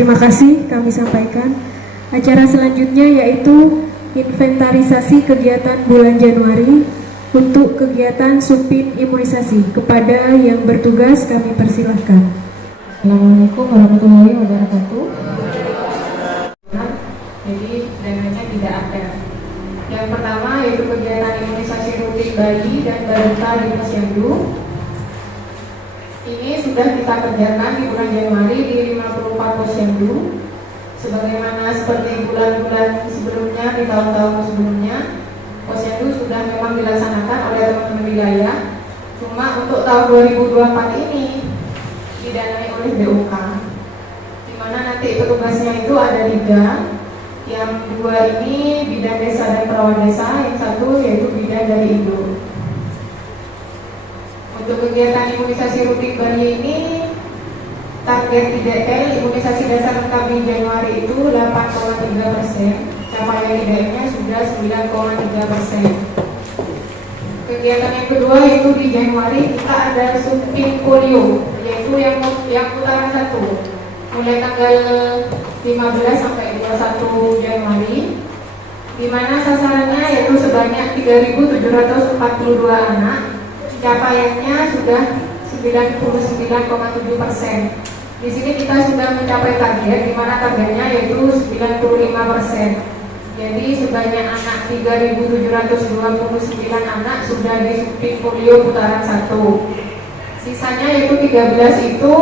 Terima kasih kami sampaikan. Acara selanjutnya yaitu inventarisasi kegiatan bulan Januari untuk kegiatan supin imunisasi. Kepada yang bertugas kami persilahkan. Assalamualaikum warahmatullahi wabarakatuh. Jadi dananya tidak ada. Yang pertama yaitu kegiatan imunisasi rutin bayi dan balita di Posyandu. Ini sudah kita kerjakan di bulan Januari di 54 Posyandu. Sebagaimana seperti bulan-bulan sebelumnya, di tahun-tahun sebelumnya, Posyandu sudah memang dilaksanakan oleh teman-teman wilayah. Cuma untuk tahun 2024 ini didanai oleh BUK, di mana nanti petugasnya itu ada 3. Yang 2 ini bidan desa dan perawat desa, yang 1 yaitu bidan dari Indo. Untuk kegiatan imunisasi rutin bayi ini, target IDL imunisasi dasar lengkap di Januari itu 8,3%, capaian IDL-nya sudah 9,3%. Kegiatan yang kedua yaitu di Januari kita ada supin polio, yaitu yang putaran 1, mulai tanggal 15 sampai 21 Januari, di mana sasarannya yaitu sebanyak 3.742 anak. Capaiannya sudah 99,7%. Di sini kita sudah mencapai target, di mana targetnya yaitu 95%. Jadi sebanyak anak 3.729 anak sudah disuntik polio putaran 1. Sisanya yaitu 13 itu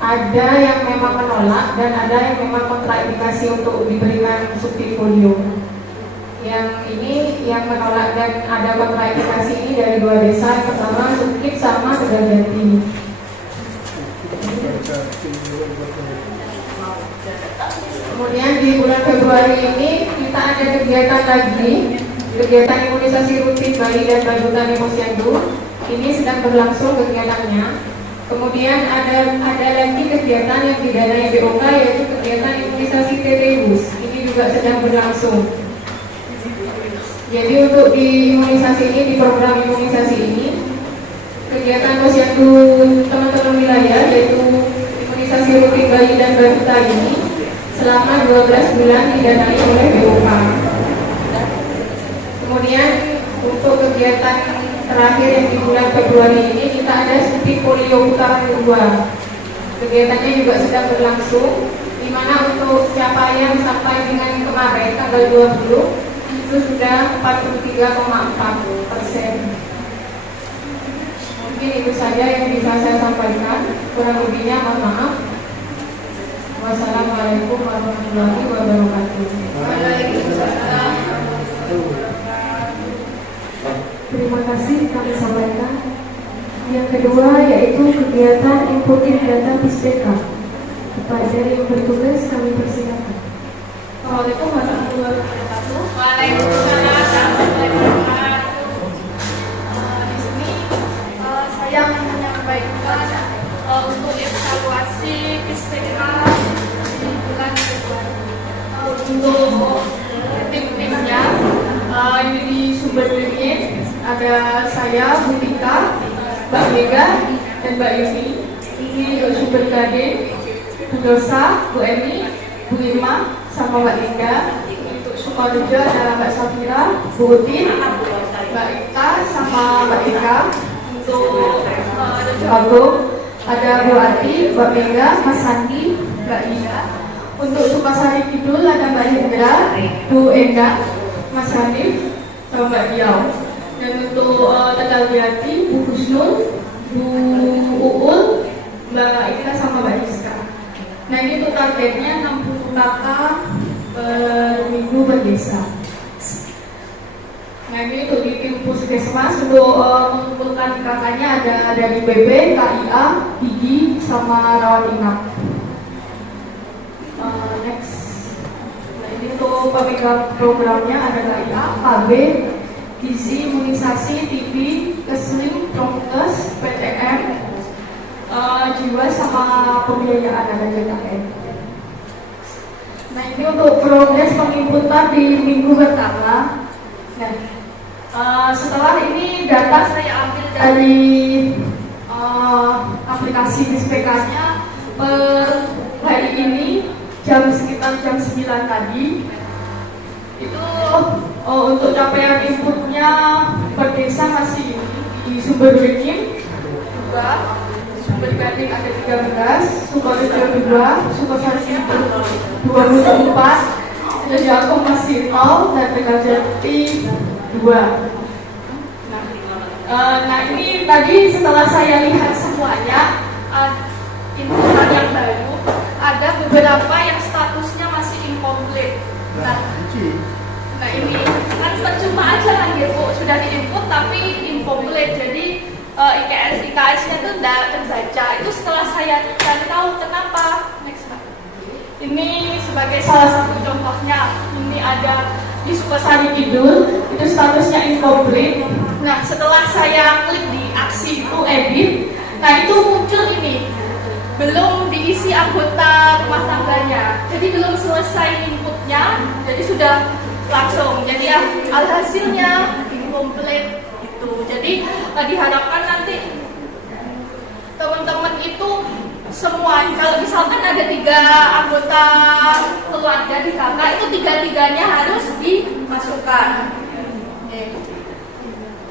ada yang memang menolak dan ada yang memang kontraindikasi untuk diberikan suntik polio. Yang ini yang menolak dan ada kontraindikasi ini dari 2 desa. Yang pertama Sukip sama Tegaljati. Kemudian di bulan Februari ini kita ada kegiatan lagi, kegiatan imunisasi rutin bayi dan balita di Posyandu. Ini sedang berlangsung kegiatannya. Kemudian ada lagi kegiatan yang didanai BOK, yaitu kegiatan imunisasi tetanus. Ini juga sedang berlangsung. Jadi untuk di imunisasi ini, di program imunisasi ini, kegiatan Posyandu teman-teman wilayah yaitu imunisasi rutin bayi dan balita ini selama 12 bulan didanai oleh BOK. Kemudian untuk kegiatan terakhir yang di bulan Februari ini kita ada suntik polio putaran 2. Kegiatannya juga sedang berlangsung, di mana untuk capaian sampai dengan kemarin tanggal 20 itu sudah 43,4%. Mungkin itu saja yang bisa saya sampaikan. Kurang lebihnya mohon maaf. Wassalamualaikum warahmatullahi wabarakatuh. Waalaikumsalam. Terima kasih kami sampaikan. Yang kedua yaitu kegiatan inputin data PISPK. Kepada yang bertugas kami persilakan. Assalamualaikum warahmatullahi wabarakatuh. Waalaikumsalam warahmatullahi wabarakatuh. Di sini saya akan menyampaikan untuk evaluasi PISPK di bulan Februari. Untuk tim-timnya ini di sumber diri ada saya, Bu Tika, Mbak Mega, dan Mbak Yuni. Ini sumber KD, Bu Dosa, Bu Emi, Bu Irma, sama Mbak Linda. Untuk Sukorejo ada Mbak Safira, Bu Utin, Mbak Ika, sama Mbak Ika. Untuk Agung ada Bu Ati, Mbak Mega, Mas Sandi, Mbak Ida. Untuk Sukasari Kidul ada Mbak Hendra, Bu Enda, Mas Hanif, sama Mbak Diau. Dan untuk Tegaljati, Bu Husnul, Bu Uul, Mbak Ika sama Mbak Rizka. Nah ini untuk targetnya 60 kakak per minggu per desa. Nah ini untuk di tim puskesmas untuk mengumpulkan kakaknya ada dari BB, KIA, Gigi, sama rawat inap. Next. Nah ini untuk pemegang programnya ada KIA, KB, gizi, imunisasi, TB, keseling, prokes, PTM, jiwa sama pembiayaan ada JKN. Nah ini untuk progres penginputan di minggu pertama. Nah setelah ini data saya ambil dari aplikasi PISPK-nya per hari ini sekitar jam 9 tadi itu untuk capaian inputnya per desa masih di sumber Wikin 2, sumber Gading ada 13, Sukorejo 2, Sukosari 24, Jagung masih 0 dan Tegal Jati 2. Nah ini tadi setelah saya lihat semuanya inputan yang baru ada beberapa yang statusnya masih incomplete. Nah ini kan percuma aja kan ya Bu, sudah diinput tapi incomplete, jadi IKS-nya itu tidak terbaca. Itu setelah saya cari tahu kenapa. Next. Ini sebagai salah satu contohnya, ini ada di Sukosari Kidul, itu statusnya incomplete. Nah setelah saya klik di aksi itu edit, nah itu muncul ini belum diisi anggota rumah tangganya, jadi belum selesai inputnya, jadi sudah langsung, jadi ya alhasilnya incomplete itu. Jadi diharapkan nanti teman-teman itu semua, kalau misalkan ada 3 anggota keluarga di kakak, itu 3-3-nya harus dimasukkan.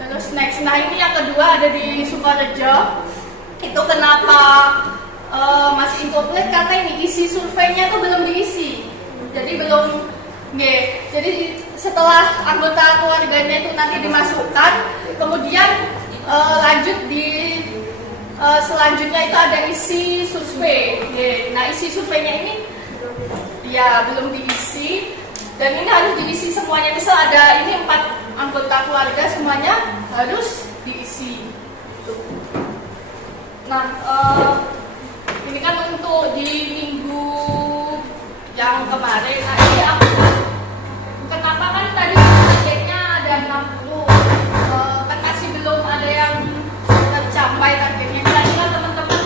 Terus next, nah ini yang kedua ada di Sukorejo. Itu kenapa masih incomplete, karena ini isi surveinya itu belum diisi. Jadi belum, jadi setelah anggota keluarganya itu nanti dimasukkan, kemudian lanjut di selanjutnya itu ada isi survei. Nah isi surveinya ini ya belum diisi, dan ini harus diisi semuanya. Misal ada ini 4 anggota keluarga, semuanya harus diisi. Nah ini kan untuk di minggu yang kemarin. Nah ini aku kenapa kan tadi targetnya ada 60, kan masih belum ada yang tercapai targetnya. Kira-kira teman-teman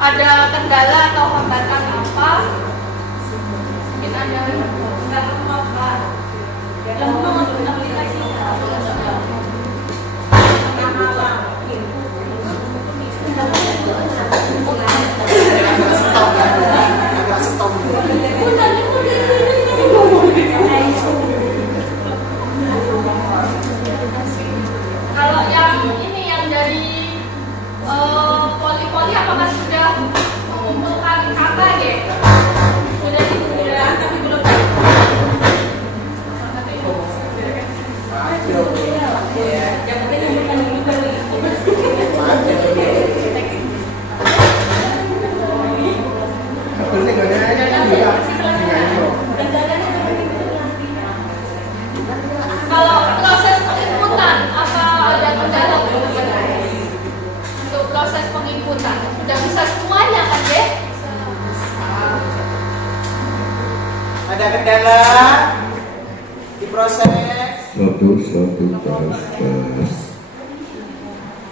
ada kendala atau hambatan apa? Mungkin ada apa? Kalau yang ini yang dari poli-poli apakah sudah mengumpulkan kakak ya? Sudah dikumpulkan tapi belum. Kalau proses penginputan apa ada kendala untuk proses penginputan? Sudah bisa semuanya kan deh? Ada kendala di proses? Satu, tes.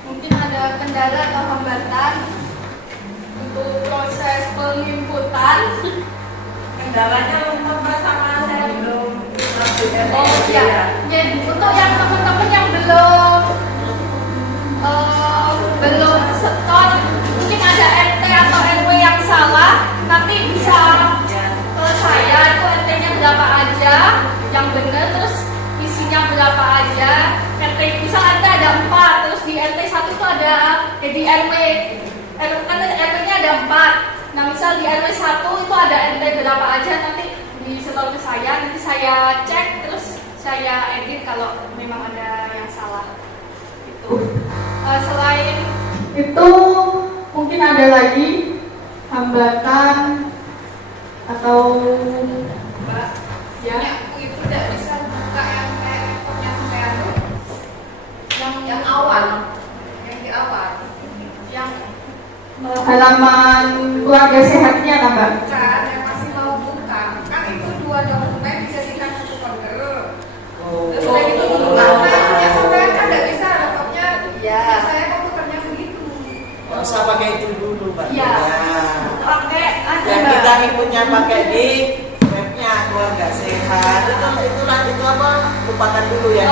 Mungkin ada kendala atau hambatan untuk proses penginputan. Kendalanya Mbak sama saya belum. Oh iya. Jadi untuk yang teman-teman yang belum setor, mungkin ada RT atau RW yang salah, nanti bisa ke saya, itu RT-nya berapa aja yang benar, terus isinya berapa aja. RT misal RT ada 4, terus di RT 1 itu ada, di RW kan RT-nya ada 4. Nah misal di RW 1 itu ada RT berapa aja, nanti disetor ke saya, nanti saya cek, terus saya edit kalau memang ada yang salah. Itu. Selain itu mungkin ada lagi hambatan atau Mbak, ya aku itu tidak bisa buka yang kayak laptopnya sampai yang awal, yang di awal, yang halaman keluarga sehatnya lah Mbak. bukan yang masih mau buka. Kan itu 2 dokumen dijadikan 1 folder. Terus udah gitu buka, ya sampai kan nggak bisa laptopnya. Ya saya komputernya begitu. Nggak usah pakai itu dulu, Mbak. Iya. Pakai Yang kita inputnya pakai di webnya keluarga sehat. Itu apa? Lupakan dulu ya.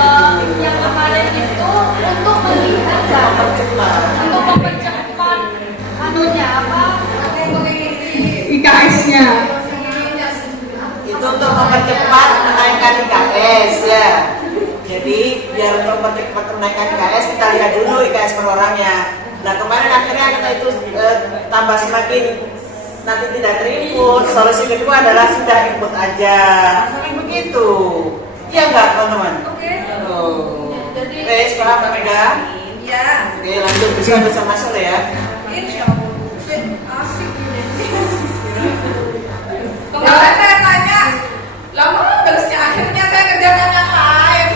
Yang kemarin itu untuk melihat Mempercepat. untuk mempercepat anunya apa menaikkan IKS ya. Jadi biar untuk menaikkan IKS kita lihat dulu IKS per orangnya. Nah kemarin akhirnya kita itu tambah semakin nanti tidak terinput. Solusi kedua adalah sudah input aja. Sampai begitu. Iya nggak teman-teman? Oke. Jadi Sekarang Pak Mega. ya. Oke lanjut bisa masuk ya. Insya Allah. Asik ini. Kemarin saya tanya, lama terusnya akhirnya saya kerjakan yang lain.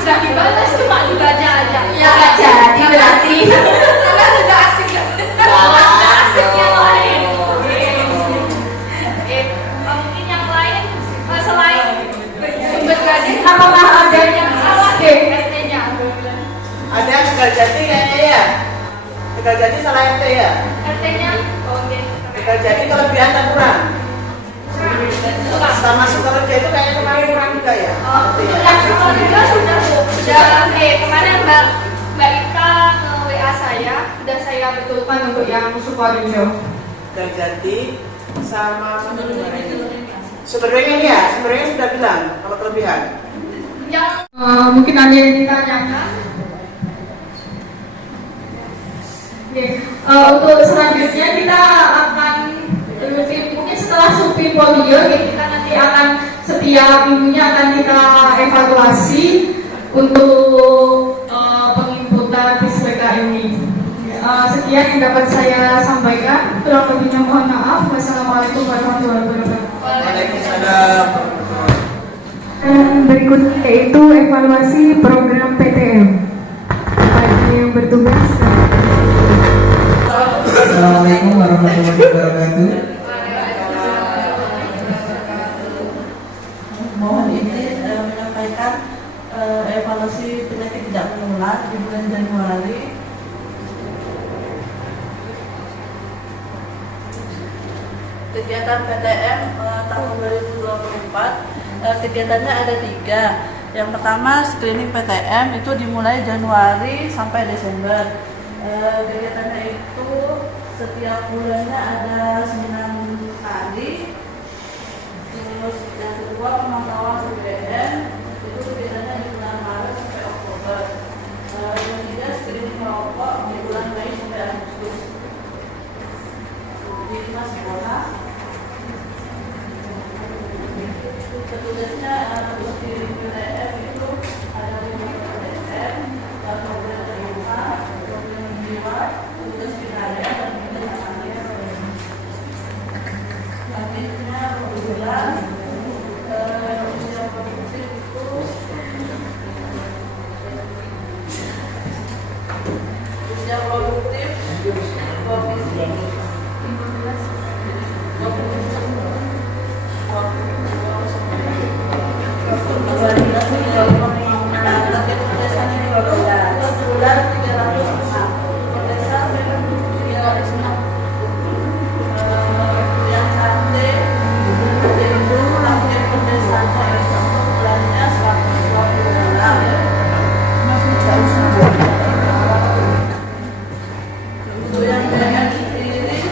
Sudah dibalas cuma dibaca aja. Ya, Jadi berarti karena sudah asik ya. asik yang lain. Mungkin yang lain selain sumber gadis, apakah ada yang salah deh RT-nya? Ada yang Tegal Jati kayaknya ya. Tegal Jati salah RT ya. RT-nya oke. Tegal Jati kelebihan tak kurang. Sama Sukorejo itu kayaknya kemarin kurang juga ya. Yang Sukorejo sudah oke. Kemarin Mbak Ika WA saya, sudah saya betulkan untuk yang Sukorejo. Tegal Jati sama Sumberweng ya. Sumberweng sudah bilang kalau kelebihan. Yang mungkin ada yang ditanyakan. Oke, untuk selanjutnya kita akan mungkin setelah Supin Polio kita nanti akan setiap minggunya akan kita evaluasi untuk penginputan PISPK ini. Sekian yang dapat saya sampaikan. Kurang lebihnya mohon maaf. Wassalamualaikum warahmatullahi wabarakatuh. Waalaikumsalam. Dan berikutnya yaitu evaluasi program PTM. Bagi yang bertugas. Assalamualaikum warahmatullahi wabarakatuh. Mohon izin menyampaikan evaluasi penyakit tidak menular di bulan Januari. Kegiatan PTM tahun 2024, kegiatannya ada 3. Yang pertama screening PTM itu dimulai Januari sampai Desember. Kegiatannya itu setiap bulannya ada 9 kali. Terus yang kedua pemantauan PPN itu kegiatannya di bulan Maret sampai Oktober. Yang ketiga screening merokok di bulan Mei sampai Agustus. Di sekolah petugasnya untuk di PTM itu ada 5 PTM, program terima, program jiwa, tugas binaya dan tugas akhir. Selanjutnya kebetulan yang produktif itu usia produktif provinsi. Untuk yang dengan sendiri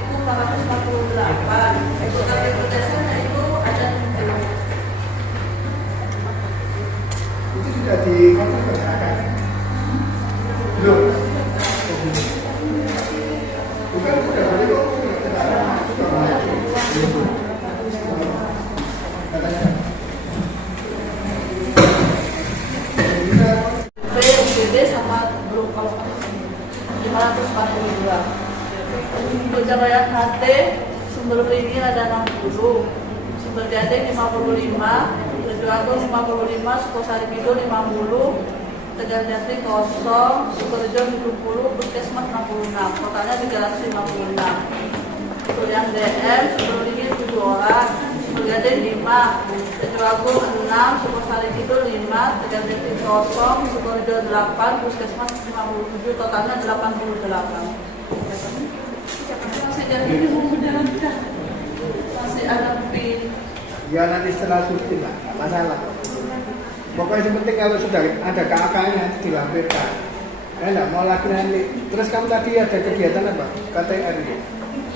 itu 448. Untuk target berdasarnya itu ada 7. Itu sudah dikontrolkan. Belum. Bukan sudah boleh kok. UGD sama belum kalau 542. Untuk capaian HT sumber beringin ada 60, sumber jadeng 55, Teguago 55, Sukosari Kidul 50, Tegal Jati 0, Sukorejo 70, Puskesmas 66, totalnya 356. Untuk yang DM sumber beringin 7 orang, sumber jadeng 5, Teguago 6, Sukosari Kidul 5, Tegal Jati 0, Sukorejo 8, Puskesmas 57, totalnya 88. Masih ada lebih. Ya nanti setelah syuting lah, nggak masalah. Pokoknya yang penting kalau sudah ada KK-nya dilampirkan. Nggak mau lagi nanti. Terus kamu tadi ada kegiatan apa? KTR ini?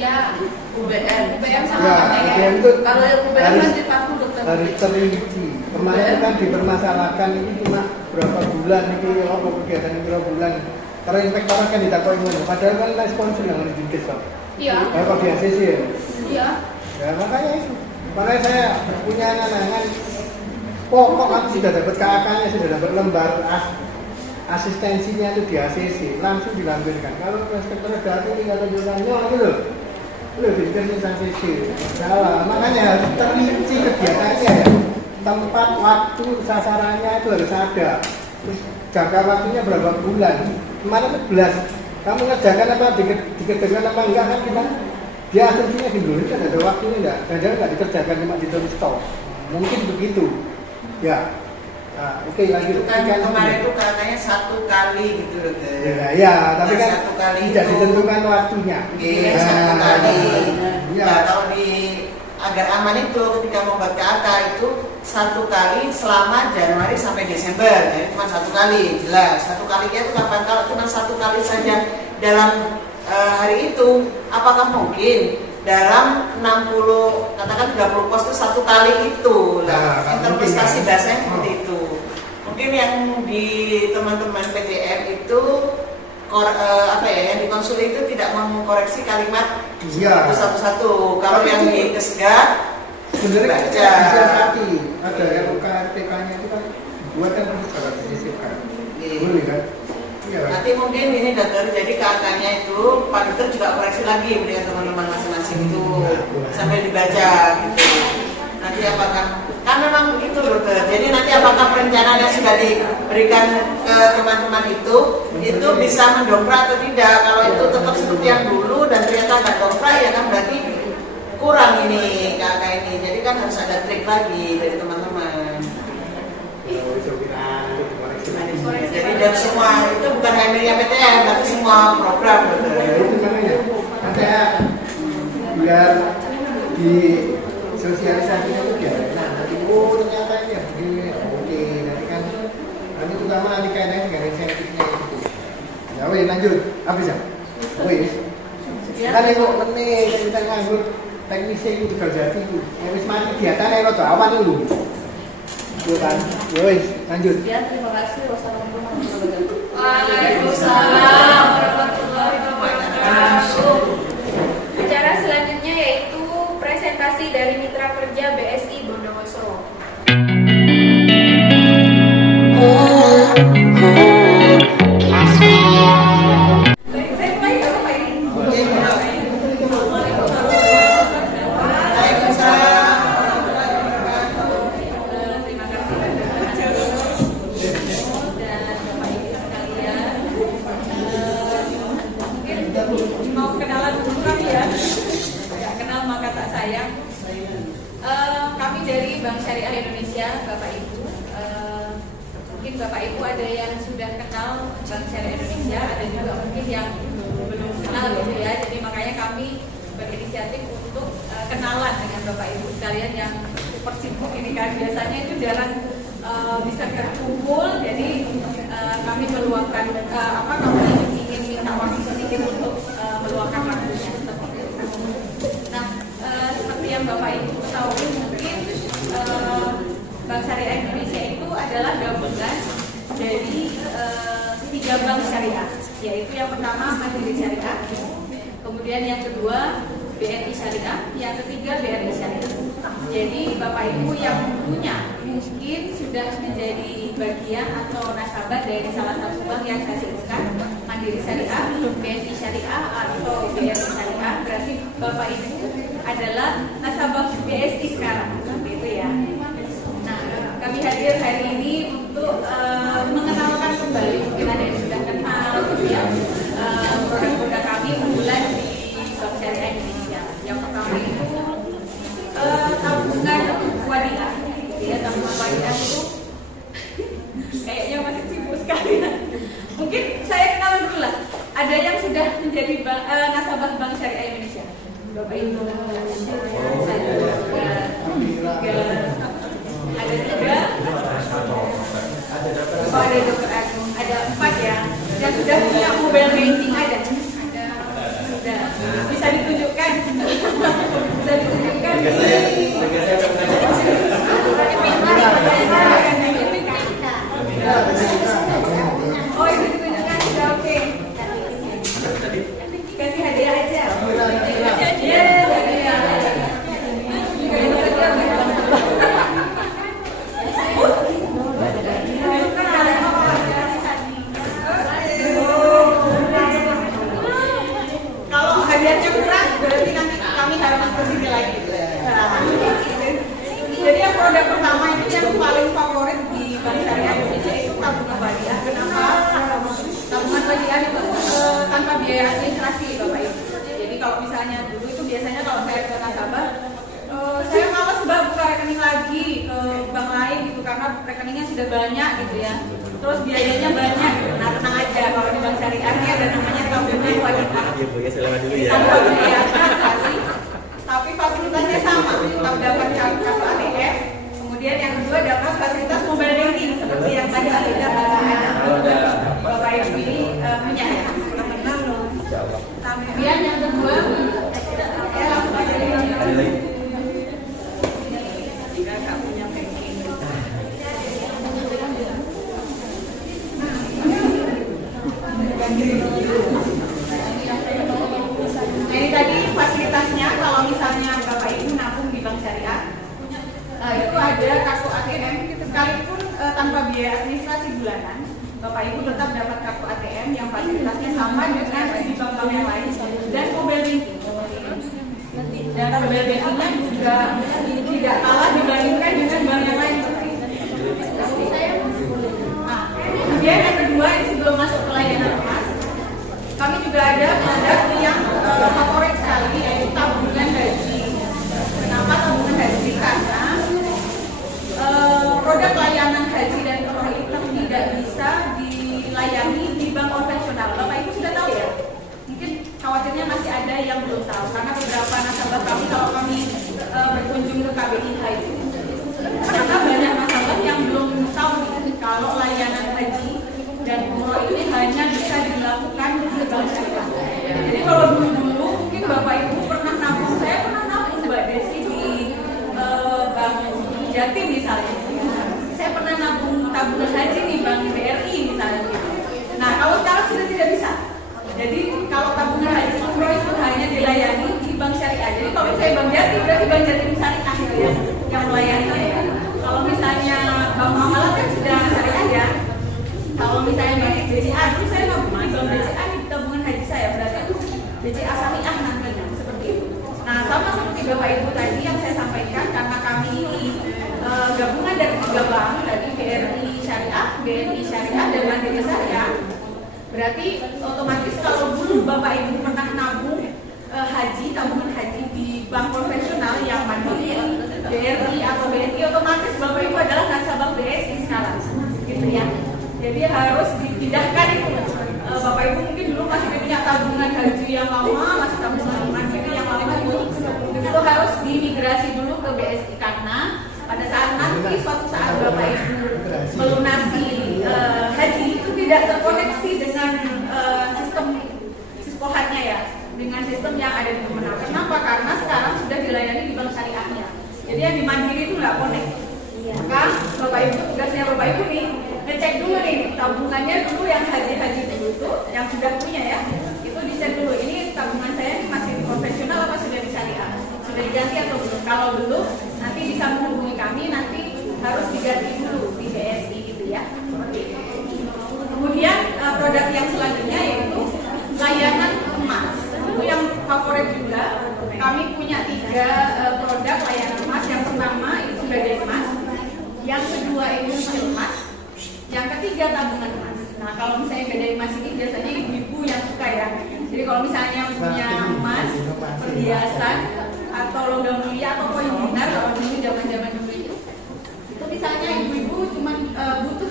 Ya, UBM. UBM sama Ya, KTN. UBM itu Kalau yang UBM harus kan dipaku dokter. harus terinci. Kemarin kan dipermasalahkan ini cuma berapa bulan ini apa kegiatan ini berapa bulan. Karena inspektorat kan ditakoi ngono. Padahal kan responsif yang harus dinkes kok. Iya. Kalau di ACC ya. Iya. Ya makanya itu. Makanya saya punya angan-angan pokok kan sudah dapat KK-nya, sudah dapat lembar asistensinya itu di ACC, langsung dilampirkan. Kalau inspektorat datang tinggal tunjukkannya itu loh. Loh, dinkes ACC. Salah. Makanya harus terinci kegiatannya ya. Tempat, waktu, sasarannya itu harus ada. Terus jangka waktunya berapa bulan. Kemarin 11. Kamu ngerjakan apa, dikerjakan apa enggak kan kita. Dia asumsinya di Indonesia ada waktunya enggak. Jangan enggak dikerjakan cuma ditulis stop. Mungkin begitu. Ya. Nah, oke lanjut. Itu kan kemarin itu katanya 1 kali gitu loh. Ya, tapi Nah, kan 1 kali tidak itu ditentukan waktunya. Iya, 1 kali. Ya. Nah, kalau di agar aman itu ketika membuat KK itu 1 kali selama Januari sampai Desember. Jadi cuma 1 kali, jelas. 1 kalinya itu kapan? Kalau cuma 1 kali saja dalam hari itu, apakah mungkin dalam 60, katakan 30 pos itu 1 kali itu lah. Interpretasi bahasanya seperti itu. Mungkin yang di teman-teman PTM itu yang dikonsul itu tidak mengkoreksi kalimat Iya. satu-satu. Kalau yang di Kesga Sebenarnya baca. bisa sati. Ada RUK-RTK-nya itu kan buat kan harus sangat disisipkan. Boleh kan? Iya kan? Nanti mungkin ini dokter, jadi KK-nya itu Pak dokter juga koreksi lagi berikan teman-teman masing-masing itu sambil dibaca gitu. Nanti apakah kan memang begitu dokter. Jadi nanti apakah perencanaan yang sudah diberikan ke teman-teman itu bisa mendongkrak atau tidak? Kalau itu tetap seperti yang dulu dan ternyata nggak dongkrak ya kan berarti kurang ini KK ini. Jadi kan harus ada trik lagi dari teman-teman. Jadi dan semua itu bukan hanya PTM, tapi semua program betul. Ya, itu makanya kan saya biar di sosialisasinya itu biar nah nanti ternyata ini ya begini oke nanti kan nanti terutama nanti kayaknya nggak ada insentifnya itu ya weh lanjut habis ya weh kan itu penting kita nganggur teknisnya itu bekerja itu yang wis mati kegiatan itu awan itu itu kan ya weh lanjut Ya, terima kasih. Wassalamualaikum warahmatullahi wabarakatuh. Waalaikumsalam warahmatullahi wabarakatuh. Acara selanjutnya yaitu presentasi dari Mitra Kerja BSI Bondowoso. Mau kenalan dulu kami ya, nggak kenal maka tak sayang. Kami dari Bank Syariah Indonesia, Bapak Ibu. Mungkin Bapak Ibu ada yang sudah kenal Bank Syariah Indonesia, ada juga mungkin yang belum kenal gitu ya. Jadi makanya kami berinisiatif untuk kenalan dengan Bapak Ibu sekalian yang super sibuk ini kan biasanya itu jarang bisa berkumpul. Jadi kami meluangkan kami ingin minta waktu sedikit untuk meluangkan waktunya seperti itu. Nah, seperti yang Bapak Ibu ketahui mungkin Bank Syariah Indonesia itu adalah gabungan dari 3 bank syariah, yaitu yang pertama Mandiri Syariah, kemudian yang kedua BNI Syariah, yang ketiga BRI Syariah. Jadi Bapak Ibu yang punya mungkin sudah menjadi bagian atau nasabah dari salah satu bank yang saya sebutkan, Mandiri Syariah, BNI Syariah atau BRI Syariah, berarti Bapak Ibu adalah nasabah BSI sekarang, seperti itu ya. Nah, kami hadir hari ini untuk mengenalkan kembali, mungkin ada yang sudah kenal gitu ya, produk-produk kami unggulan di Bank Syariah Indonesia. Yang pertama itu tabungan wadiah, ya, tabungan wadiah itu kayaknya masih sibuk sekali. Mungkin saya kenalan dulu lah. Ada yang sudah menjadi nasabah Bank Syariah Indonesia. Bapak Ibu, ada 3. Oh, ada Dr. Agung, ada 4 ya. Yang sudah punya mobile banking ada sudah. Bisa ditunjukkan. Bisa ditunjukkan. Oh, itu ditunjukkan sudah oke. Kasih hadiah aja. Kasih aja. Kalau hadiahnya kurang, berarti nanti kami harus kesini lagi. Jadi yang produk pertama itu yang paling favorit di Bank Syariah Indonesia itu tabungan Badiah. Kenapa? Tabungan Badiah itu tanpa biaya administrasi, Bapak Ibu. Jadi kalau misalnya dulu itu biasanya kalau saya ke nasabah, saya malas Mbak buka rekening lagi ke bank lain gitu karena rekeningnya sudah banyak gitu ya. Terus biayanya banyak. Nah, tenang aja kalau di Bank Syariah ini ada namanya tabungan Badiah. Iya Bu, ya selamat dulu ya. Tanpa biaya administrasi, tapi fasilitasnya sama. Kita dapat kartu ATM. Kemudian yang kedua dapat fasilitas mobile banking seperti yang tadi ada Bapak Ibu ini punya ya. Kemudian yang kedua ya langsung aja Jadi tadi fasilitasnya kalau misalnya Bapak Ibu nabung di Bank Syariah, itu ada kartu ATM, sekalipun tanpa biaya administrasi bulanan, Bapak Ibu tetap dapat kartu ATM yang fasilitasnya sama dengan di bank-bank yang lain dan mobile banking. Dan mobile bankingnya juga tidak kalah dibandingkan dengan bank yang lain. Nah, kemudian yang kedua ini sebelum masuk ke layanan emas, kami juga ada produk yang favorit sekali yaitu tabungan haji. Kenapa tabungan haji? Karena produk layanan haji dan umroh itu tidak bisa dilayani di bank konvensional. Bapak Ibu sudah tahu ya? Mungkin khawatirnya masih ada yang belum tahu karena beberapa nasabah kami kalau kami berkunjung ke KBIH itu karena banyak nasabah yang belum tahu kalau layanan haji dan umroh ini hanya bisa dilakukan di bank syariah. Jadi kalau dulu mungkin Bapak Ibu pernah nabung, saya pernah nabung Mbak Desi di Bank Jatim misalnya. Saya pernah nabung tabungan haji di Bank BRI misalnya. Nah kalau sekarang sudah tidak bisa. Jadi kalau tabungan haji umroh itu hanya dilayani di bank syariah. Jadi kalau saya Bank Jatim berarti Bank Jatim syariah yang melayani. Kalau misalnya Bank Muamalah kan sudah syariah ya. Kalau misalnya Bank BCA, dulu saya nabung di Bank BCA di tabungan haji saya berarti itu BCA syariah nantinya seperti itu. Nah sama seperti Bapak Ibu tadi yang saya sampaikan karena kami ini gabungan dari 3 bank dari BRI Syariah, BNI Syariah dan Mandiri Syariah. Berarti otomatis kalau dulu Bapak Ibu pernah nabung haji, tabungan haji di bank konvensional yang Mandiri, BRI atau BNI, otomatis Bapak Ibu adalah nasabah BSI sekarang, gitu ya. Jadi harus dipindahkan itu. Bapak Ibu mungkin dulu masih punya tabungan haji yang lama, masih tabungan mandiri yang lama itu harus dimigrasi dulu ke BSI karena pada saat nanti suatu saat Bapak Ibu melunasi haji itu tidak terkoneksi dengan sistem siskohatnya ya, dengan sistem yang ada di Kemenang. Kenapa? Karena sekarang sudah dilayani di bank syariahnya. Jadi yang di Mandiri itu nggak connect. Maka Bapak Ibu, tugasnya Bapak Ibu nih ngecek dulu nih tabungannya dulu yang haji-haji dulu tuh yang sudah punya ya, itu dicek dulu ini tabungan saya ini masih konvensional apa sudah di syariah, sudah diganti atau belum. Kalau belum nanti bisa menghubungi kami, nanti harus diganti dulu di BSI gitu ya. Kemudian produk yang selanjutnya yaitu layanan emas. Itu yang favorit juga. Kami punya 3 produk layanan emas. Yang pertama itu gadai emas, yang kedua itu sil emas, yang ketiga tabungan emas. Nah kalau misalnya gadai emas ini biasanya ibu-ibu yang suka ya. Jadi kalau misalnya punya emas, perhiasan atau logam mulia atau koin dinar, kalau dulu zaman-zaman dulu itu misalnya ibu-ibu cuma butuh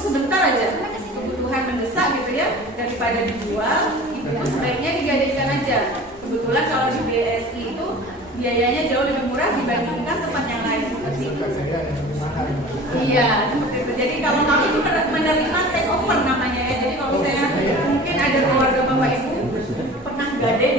sebentar aja, kebutuhan mendesak gitu ya, daripada dijual, ibu sebaiknya digadaikan aja. Kebetulan kalau di BSI itu biayanya jauh lebih murah dibandingkan tempat yang lain seperti itu. Iya, seperti itu. Jadi kalau kami itu menerima take over namanya ya. Jadi kalau misalnya mungkin ada keluarga Bapak Ibu pernah gadai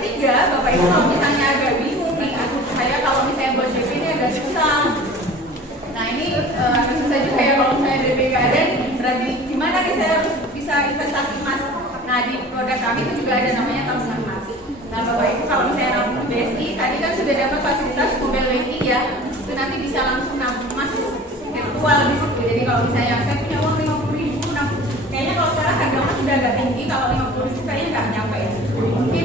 ketiga, Bapak Ibu kalau misalnya agak bingung nih, saya kalau misalnya buat DP ini agak susah. Nah ini agak susah juga ya kalau misalnya DP nggak ada, berarti gimana nih saya harus bisa investasi emas? Nah di produk kami itu juga ada namanya tabungan emas. Nah Bapak Ibu kalau misalnya nabung BSI, tadi kan sudah dapat fasilitas mobile banking ya, itu nanti bisa langsung nabung emas virtual di situ. Jadi kalau misalnya saya punya uang 50.000 nabung, kayaknya kalau sekarang harga emas sudah agak tinggi, kalau 50.000 kayaknya nggak nyampe ya. Mungkin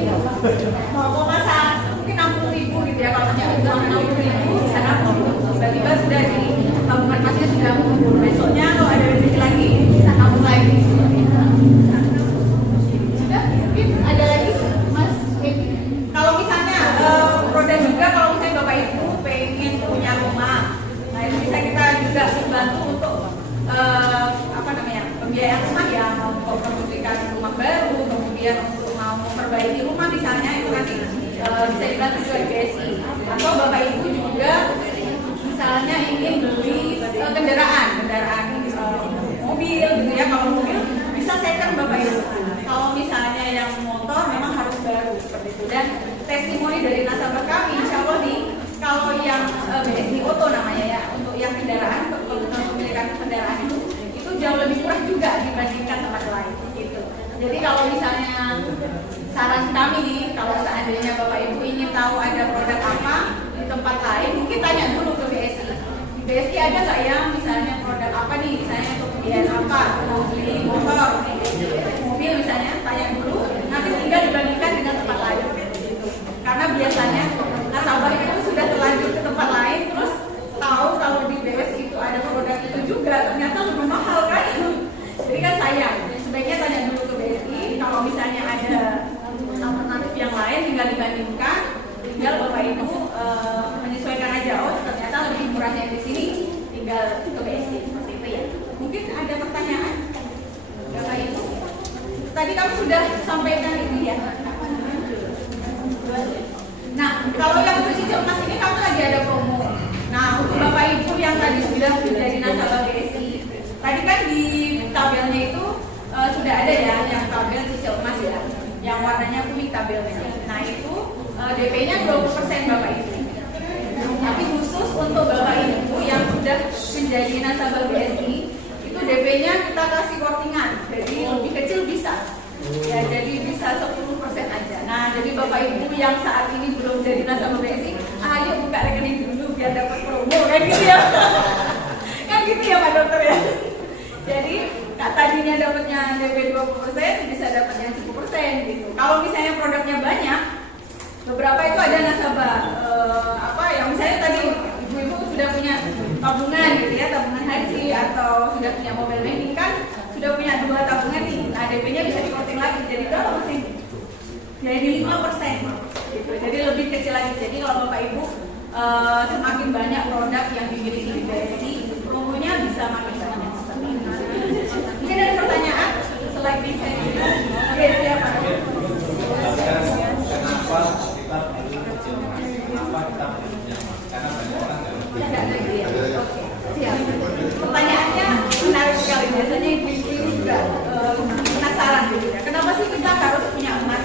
mau masak, mungkin 60.000 gitu ya, kalau punya uang 60.000 bisa nabung. Tiba-tiba sudah di tabungan emasnya sudah mengumpul. Besoknya kalau ada rezeki lagi, bisa nabung lagi. Sudah, mungkin ada lagi Mas. Kalau misalnya produk juga, kalau misalnya Bapak Ibu pengen punya rumah, nah itu bisa kita juga bantu untuk pembiayaan rumah ya, mau memberikan rumah baru, kemudian untuk mau memperbaiki rumah misalnya, itu nanti bisa dibantu juga BSI. Atau Bapak Ibu juga misalnya ingin beli kendaraan mobil gitu ya, kalau mobil bisa second Bapak Ibu. Kalau misalnya yang motor memang harus baru seperti itu. Dan testimoni dari nasabah kami, insya Allah nih, kalau yang BSI Auto namanya ya, untuk yang kendaraan, pemilikan kendaraan itu jauh lebih murah juga dibandingkan tempat lain gitu. Jadi kalau misalnya saran kami nih, kalau seandainya Bapak Ibu ingin tahu ada produk apa di tempat lain, mungkin tanya dulu ke BSI. Di BSI ada nggak ya misalnya produk apa nih, misalnya untuk pembiayaan apa, mau beli motor, mobil misalnya, tanya dulu, nanti tinggal dibandingkan dengan tempat lain gitu. Karena biasanya nasabah itu sudah terlanjur ke tempat lain, terus tahu kalau di BSI itu ada produk itu juga, ternyata lebih mahal kan. Jadi kan sayang, sebaiknya tanya dulu ke BSI. Kalau misalnya ada alternatif yang lain, tinggal dibandingkan, tinggal Bapak Ibu menyesuaikan aja. Oh ternyata lebih murahnya di sini, tinggal ke BSI seperti itu ya. Mungkin ada pertanyaan Bapak Ibu? Tadi kamu sudah sampaikan ini ya. Nah kalau yang untuk cicil emas ini kamu lagi ada promo. Nah untuk Bapak Ibu yang tadi sudah menjadi nasabah BSI, tadi kan di tabelnya itu sudah ada ya yang tabel cicil emas ya, yang warnanya kuning tabelnya. Nah itu DP-nya 20% Bapak Ibu. Tapi khusus untuk Bapak Ibu yang sudah menjadi nasabah BSI, itu DP-nya kita kasih kortingan, jadi lebih kecil bisa. Ya jadi bisa 10% aja. Nah jadi Bapak Ibu yang saat ini belum jadi nasabah BSI, ayo buka rekening dulu biar dapat promo kan gitu ya. Kan gitu ya Pak Dokter ya. Jadi tadinya dapatnya DP 20%, bisa dapatnya 10% gitu. Kalau misalnya produknya banyak, beberapa itu ada nasabah yang misalnya tadi ibu-ibu sudah punya tabungan gitu ya, tabungan haji atau sudah punya mobile banking kan, sudah punya 2 tabungan nih. Nah DP-nya bisa dikorting lagi jadi berapa masih? Jadi 5% gitu. Jadi lebih kecil lagi. Jadi kalau Bapak Ibu semakin banyak produk yang dimiliki di BSI, promonya bisa makin banyak. Mungkin ada pertanyaan selain ini? Oke, siapa? Kenapa kita perlu kecil? Kenapa kita perlu nyaman? Karena banyak orang nggak lagi ya. Oke, siap. Pertanyaannya menarik sekali. Biasanya ibu-ibu juga penasaran gitu ya. Kenapa sih kita harus punya emas?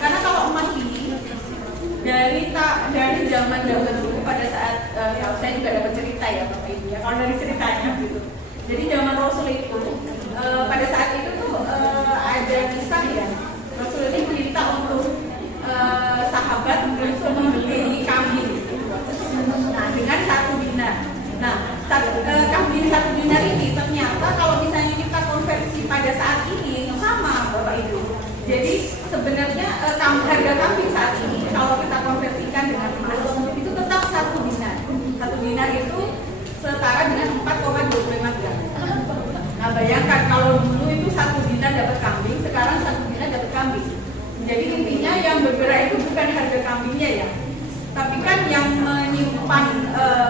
Karena kalau emas ini dari zaman dahulu pada saat kalau saya juga dapat cerita ya Bapak Ibu ya. Kalau dari ceritanya gitu. Jadi zaman Rasul itu pada saat itu tuh ada kisah ya, Rasul ini minta untuk sahabat untuk membeli kambing. Nah dengan 1 dinar. Nah kambing 1 dinar ini ternyata kalau misalnya kita konversi pada saat ini sama Bapak Ibu. Jadi sebenarnya harga kambing saat ini kalau kita konversikan dengan emas itu tetap 1 dinar. 1 dinar itu setara dengan 4,25 gram. Nah bayangkan kalau dulu itu 1 dinar dapat kambing, sekarang 1 dinar dapat kambing. Jadi intinya yang bergerak itu bukan harga kambingnya ya, tapi kan yang menyimpan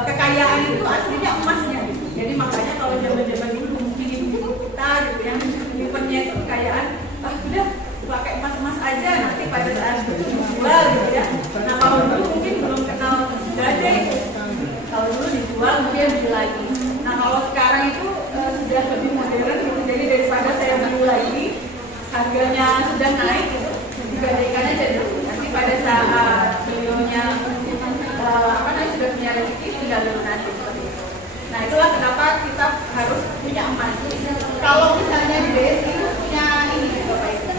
kekayaan itu aslinya emasnya gitu. Jadi makanya kalau zaman-zaman dulu mungkin ibu kita gitu yang menyimpannya itu kekayaan, sudah pakai emas-emas aja nanti pada saat dijual gitu ya. Nah kalau dulu mungkin belum kenal gadai, kalau dulu dijual kemudian beli lagi. Nah kalau sekarang itu sudah lebih modern gitu, jadi daripada saya beli lagi harganya sudah naik gitu, digadaikan aja dulu. Nanti pada saat beliaunya sudah punya rezeki tinggal lunasi seperti itu. Nah itulah kenapa kita harus punya emas. Kalau misalnya di BSI itu punya ini Bapak Ibu,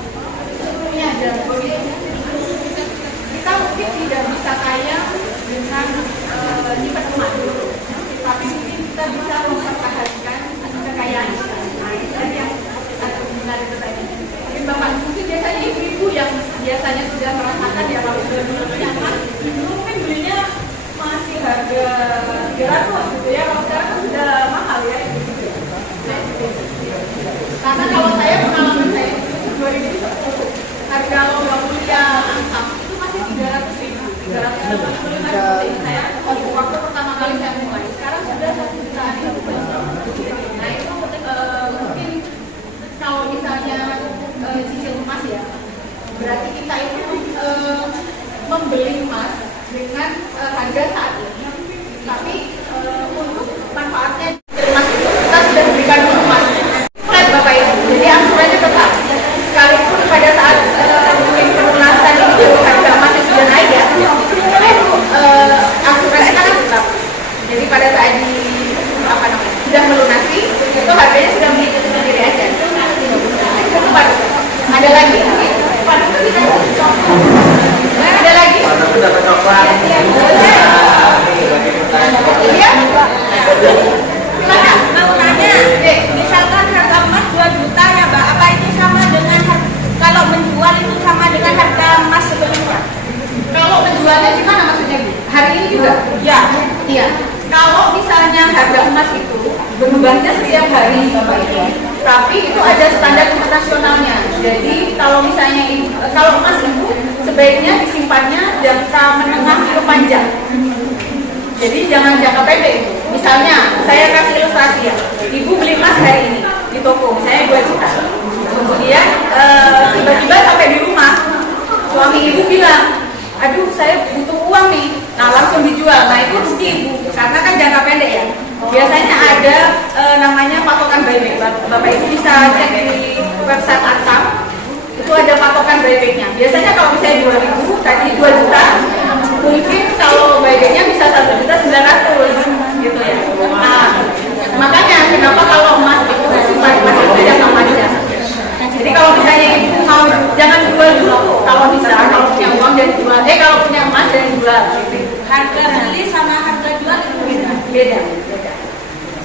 punya jago kita mungkin tidak bisa kaya dengan nyimpan emas, tapi mungkin kita bisa mempertahankan kekayaan kita. Nah itu yang benar itu tadi. Mungkin Bapak mungkin biasanya ibu-ibu yang biasanya sudah merasakan ya kalau sudah punya emas, dulu mungkin belinya masih harga 300 gitu ya, kalau sekarang kan sudah mahal ya. Karena kalau saya pengalaman saya 2010 harga logam mulia Antam itu masih 300.000, 385 saya waktu pertama kali saya mulai. Sekarang sudah 1 jutaan itu. Nah itu mungkin kalau misalnya cicil emas ya, berarti kita itu membeli emas dengan harga saat ini. Tapi untuk manfaatnya emas itu kita sudah berikan emas flat Bapak Ibu. Jadi angsurannya tetap. Sekalipun pada saat pelunasan itu harga emasnya sudah naik ya, itu angsurannya kan tetap. Jadi pada saat sudah melunasi itu harganya sudah mengikuti sendiri aja. Ada lagi? Ada lagi? Iya? Silakan, mau nanya. Misalkan harga emas 2 juta ya Mbak, apa itu sama dengan kalau menjual itu sama dengan harga emas sebelumnya? Kalau menjualnya gimana maksudnya Bu? Hari ini juga? Ya. Iya. Kalau misalnya harga emas itu berubahnya setiap hari Bapak Ibu, tapi itu ada standar internasionalnya. Jadi kalau misalnya kalau emas itu sebaiknya disimpannya jangka menengah ke panjang. Jadi jangan jangka pendek. Misalnya saya kasih ilustrasi ya, Ibu beli emas hari ini di toko, misalnya 2 juta. Kemudian tiba-tiba sampai di rumah, suami Ibu bilang, aduh saya butuh uang nih, nah langsung dijual. Nah itu rugi Ibu, karena kan jangka pendek ya. Biasanya ada namanya patokan buyback. Bapak Ibu bisa cek di website Antam, itu ada patokan buybacknya. Biasanya kalau misalnya 2.000 tadi 2 juta, mungkin kalau buybacknya bisa 1.900.000 gitu ya. Nah makanya kenapa kalau emas itu simpan emas itu jangka panjang. Jadi kalau misalnya Ibu mau jangan jual dulu, kalau bisa, kalau punya uang jangan jual. Kalau punya emas jangan jual. Harga beli sama harga jual itu beda.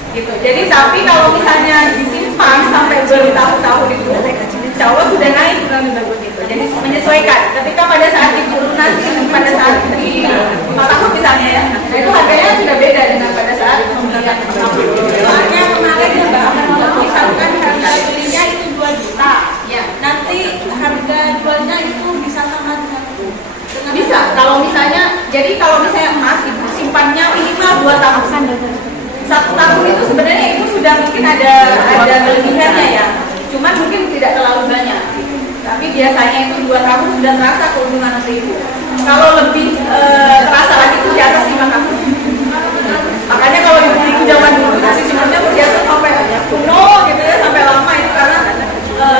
Gitu. Jadi tapi kalau misalnya disimpan sampai bertahun-tahun itu, insya Allah sudah naik gitu. Jadi menyesuaikan. Ketika pada saat dilunasi, pada saat di 5 tahun misalnya ya, nah itu harganya sudah beda dengan pada saat pembelian. Soalnya kemarin ya Mbak, misalkan harga belinya itu 2 juta, ya nanti harga jualnya itu bisa sama dengan bisa. Kalau misalnya, jadi kalau misalnya emas itu simpannya minimal 2 tahun. 1 tahun itu sebenarnya itu sudah mungkin ada kelebihannya ya, cuman mungkin tidak terlalu banyak. Tapi biasanya itu 2 tahun sudah terasa keuntungan untuk Ibu. Kalau lebih terasa lagi itu di atas 5 tahun. Makanya kalau Ibu zaman dulu kasih simpannya biasa sampai kuno gitu ya, sampai lama itu karena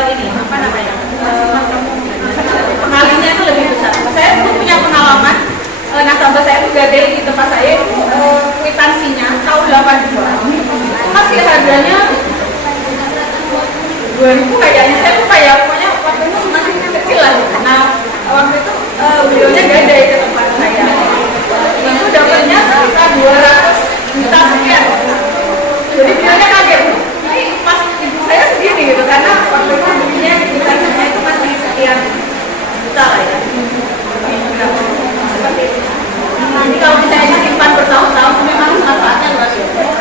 ini apa namanya pengalinya itu lebih besar. Saya pun punya pengalaman. Nasabah saya itu gadai di tempat saya itu kwitansinya tahun 82 masih harganya 2.000 kayaknya, saya lupa ya, pokoknya waktu itu masih kecil lah. Nah waktu itu beliaunya gadai di tempat saya, itu dapatnya sekitar 200 juta sekian. Jadi beliaunya kaget, ini pas ibu saya segini gitu, karena waktu itu belinya kwitansinya itu masih sekian juta lah ya. Seperti itu. Jadi kalau misalnya simpan bertahun-tahun memang manfaatnya luar biasa.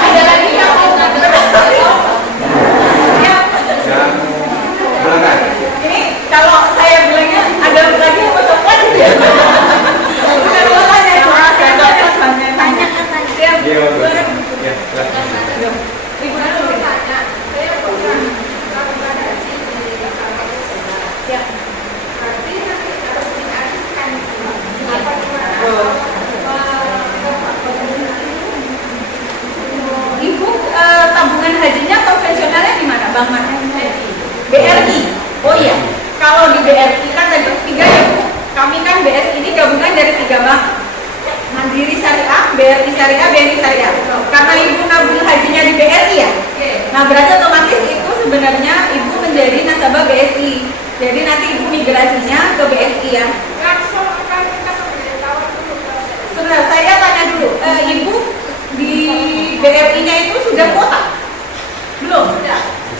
Ada lagi yang mau ini kalau saya bilangnya ada lagi yang mau coklat gitu ya. Bukan makanya tanya siap. Ibu dulu tanya. Saya pernah melakukan haji di ya. Berarti nanti harus diartikan apa Ibu tabungan hajinya konvensionalnya di mana? Bank mana? BRI. Oh iya, kalau di BRI kan tadi 3 ya Bu. Kami kan BS ini gabungan dari 3 bank. Mandiri Syariah, BRI Syariah, BNI Syariah. Karena Ibu nabung hajinya di BRI ya. Nah berarti otomatis itu sebenarnya Ibu menjadi nasabah BSI. Jadi nanti Ibu migrasinya ke BSI ya. Langsung akan kita pemberitahuan dulu. Sebentar, saya tanya dulu, Ibu di BRI-nya itu sudah kuota? Belum?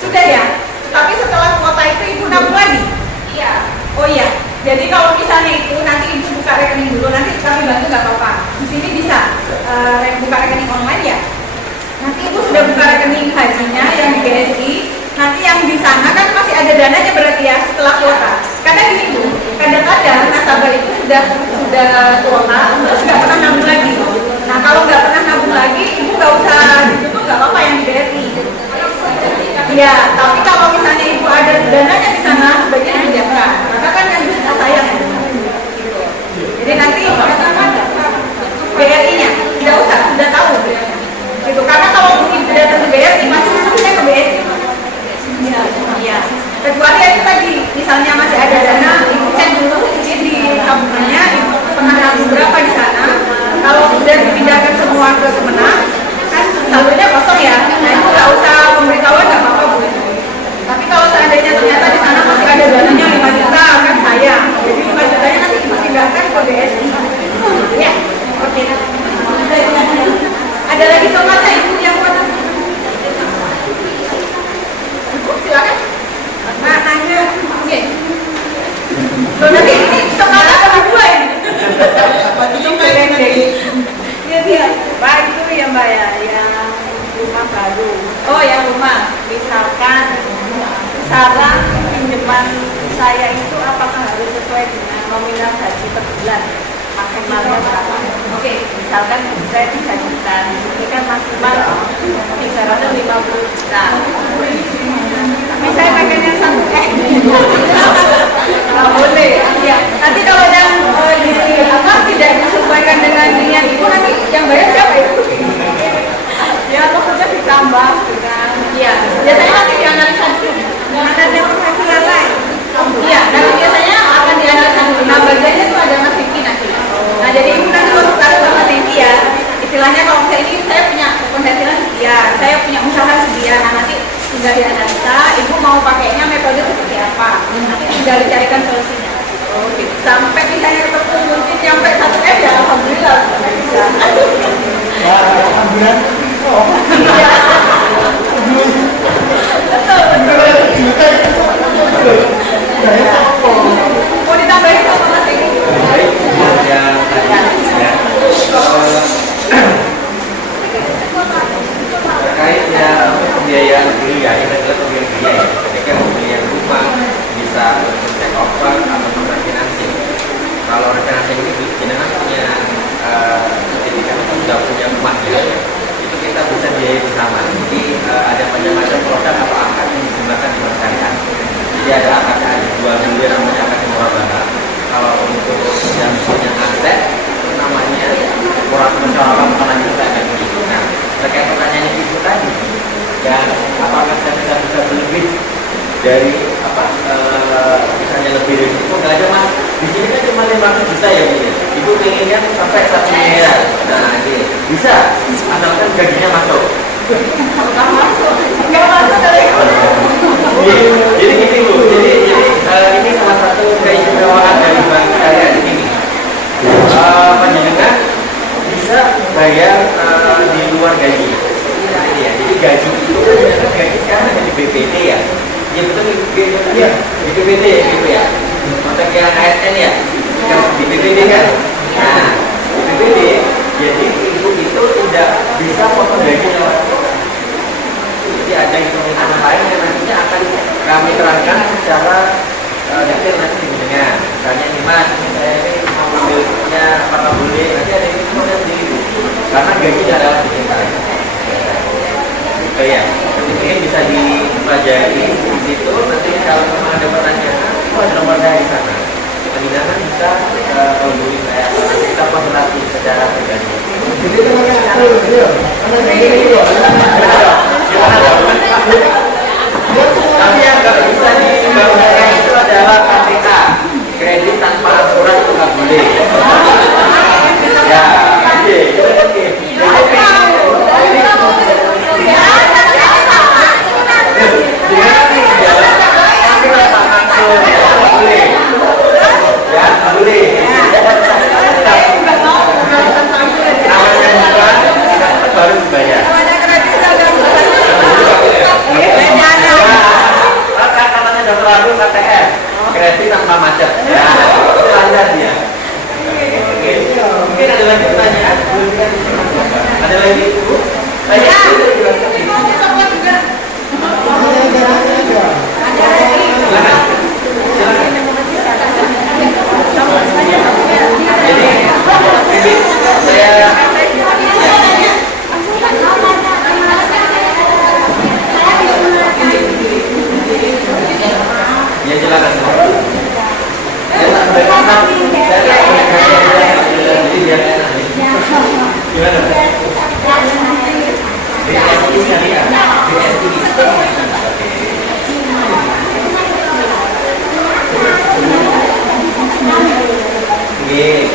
Sudah ya? Tapi setelah kuota itu Ibu nabung lagi? Iya. Oh iya, jadi kalau misalnya itu nanti Ibu buka rekening dulu, nanti kami bantu nggak apa-apa. Di sini bisa buka rekening online ya. Nanti Ibu sudah buka rekening hajinya yang di BSI. Nanti yang di sana kan masih ada dananya berarti ya setelah kuota. Karena gini Bu, kadang-kadang nasabah itu sudah kuota terus nggak pernah nabung lagi. Nah kalau nggak pernah nabung lagi, Ibu nggak usah ditutup nggak apa-apa yang di BSI. Iya, tapi kalau misalnya Ibu ada dananya di sana, sebaiknya dijaga. Karena kan yang bisa sayang ya. Jadi nanti BRI-nya tidak usah, sudah tahu. Gitu. Karena kalau Ibu datang ke BRI, masih susahnya ke BSI. Iya. Kecuali itu tadi, misalnya masih ada dana, Ibu cek dulu ini di tabungannya, Ibu pernah nabung berapa di sana. Kalau sudah dipindahkan semua ke Kemenang, kan saldonya kosong ya. Nah itu nggak usah pemberitahuan nggak apa-apa Bu. Tapi kalau seandainya ternyata di sana masih ada dananya 5 juta kan sayang. Jadi 5 jutanya nanti dipindahkan ke BSI. Ya, oke. Ada lagi soalnya Ibu yang mau? Ibu silakan. Nah, nanya. Oke. Loh, nanti ini soalnya ada 2 ya? Itu pendek. Iya. Mbak itu ya Mbak ya, yang rumah baru. Oh ya rumah. Misalkan saran pinjaman saya itu apakah harus sesuai dengan nominal gaji per bulan? Maksimalnya berapa? Oke. Misalkan saya 3 juta, ini kan maksimal 350 juta. Tapi saya pengennya 1 Nggak boleh. Ya. Nanti kalau yang tidak disesuaikan dengan niat Ibu, nanti yang bayar siapa Ibu? ya maksudnya ditambah dengan Iya. Biasanya nanti dianalisa dulu. ada penghasilan lain. Iya. Nanti biasanya akan dianalisa dulu. Nah bagiannya tuh ada Mas Vicky nanti. Nah jadi Ibu nanti kalau taruh sama Vicky ya. Istilahnya kalau saya ini saya punya penghasilan sekian, saya punya usaha sekian. Nah nanti tinggal dianalisa. Ibu mau pakainya metode seperti apa? Nanti tinggal dicarikan solusinya. Oke. Sampai misalnya ketemu mungkin sampai 1 M ya alhamdulillah. Bisa. Alhamdulillah. Iya. Mau ditambahin apa Mas ini? yang tadi ya terkait ya pembiayaan dulu ya, ini adalah pembiayaan biaya. Ketika pembelian rumah bisa take over atau refinancing. Kalau refinancing ini jenengan punya sertifikat sudah punya rumah ya, itu kita bisa biaya bersama. Jadi ada macam-macam produk atau akad yang digunakan di masyarakat. Jadi ada akad jual beli namanya akad murabahah. Kalau untuk yang punya aset itu namanya kurang mencolok penanjutan dan begitu. Nah, terkait pertanyaan itu tadi, dan apakah kita bisa lebih dari misalnya lebih dari itu nggak ada Mas. Di sini kan cuma 500 juta ya Bu. Ibu pengennya sampai 1 miliar. Nah, ini bisa asalkan gajinya masuk. Nggak masuk dari Jadi gini Bu, jadi ini salah satu keistimewaan dari bank syariah ini. Penjenengan bisa bayar di luar gaji. Ya, jadi gaji itu kan gaji sekarang ada di BPD ya. Iya betul ya, di BPD ya gitu ya. Untuk yang ASN ya, di BPD kan. Nah, di BPD jadi ibu itu tidak bisa potong gaji lewat. Jadi ada hitung-hitungan lain yang nantinya akan kami terangkan secara detail nanti dengan misalnya nih Mas, saya ini mau ambilnya apakah boleh, nanti ada hitungannya sendiri karena gaji adalah digital. Ya, mungkin bisa dipelajari di situ. Nanti kalau memang ada pertanyaan, itu ada nomor saya di sana. Pengindahan bisa hubungi saya, kita konsultasi secara pribadi. Jadi Tapi yang nggak bisa dibangun Jadi biar enak nih. Gimana? BSI syariah. BSI. Oke.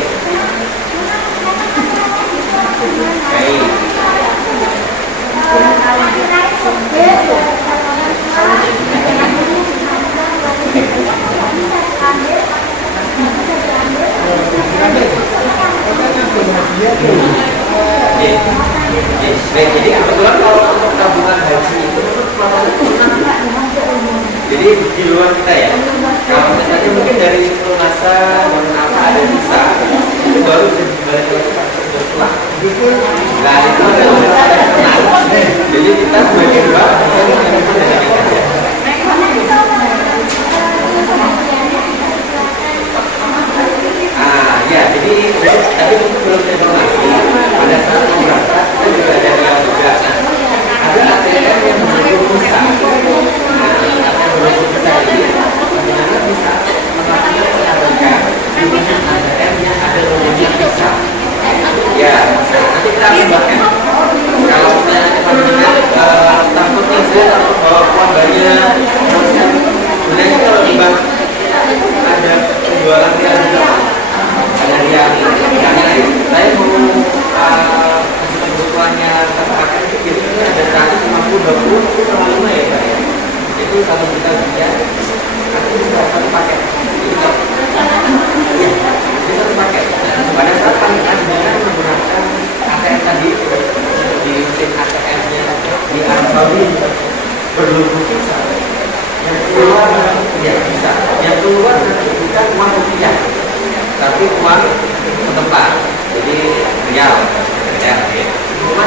Baik, jadi kebetulan kalau untuk tabungan haji itu jadi di luar kita ya. Kalau misalnya mungkin dari pelunasan dan apa ada sisa, itu baru bisa dibalik lagi setelah. Nah itu adalah jadi kita sebagai bank ya, jadi tapi itu belum informasi. Pada saat berangkat kita juga ada yang juga. Ada ATM yang belum bisa. Nah, ATM belum bisa ini sebenarnya bisa melakukan pengaduan di khusus ATM yang ada logonya bisa. Ya, nanti kita tambahkan. Kalau misalnya takutnya saya takut bawa uang banyak. Sebenarnya kalau di bank ada penjualan yang ada yang saya mau kasih kebutuhannya satu paket itu biasanya ada 150 sama 5 ya Pak ya. Itu 1 juta sekian. Aku bisa satu paket. Itu satu paket. Pada saat kami dengan menggunakan ATM tadi di mesin ATM-nya di Arab Saudi berlogo visa. Yang keluar ya bisa. Yang keluar nanti bukan uang rupiah, tapi uang setempat, jadi rial ya. Cuma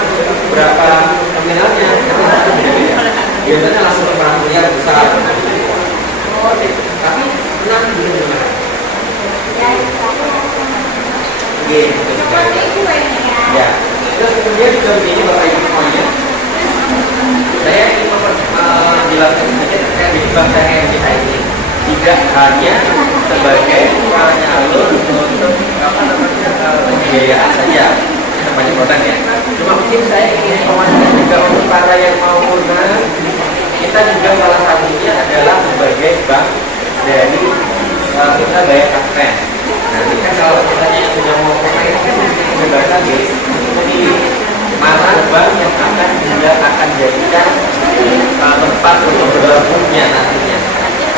berapa nominalnya biasanya langsung ke perang miliar besar. Tapi tenang dulu gimana? Ya, terus kemudian juga begini Bapak Ibu semuanya. Saya ingin menjelaskan sedikit terkait di bank syariah kita ini tidak hanya sebagai penyalur untuk apa namanya pembiayaan saja banyak orang ya. Cuma mungkin saya ingin informasikan juga untuk para yang mau murna, kita juga salah satunya adalah sebagai bank dari kita bayar kaspen. Nanti kan kalau misalnya sudah mau murna itu kan bebas lagi memilih mana bank yang akan jadikan tempat untuk berlabuhnya nantinya.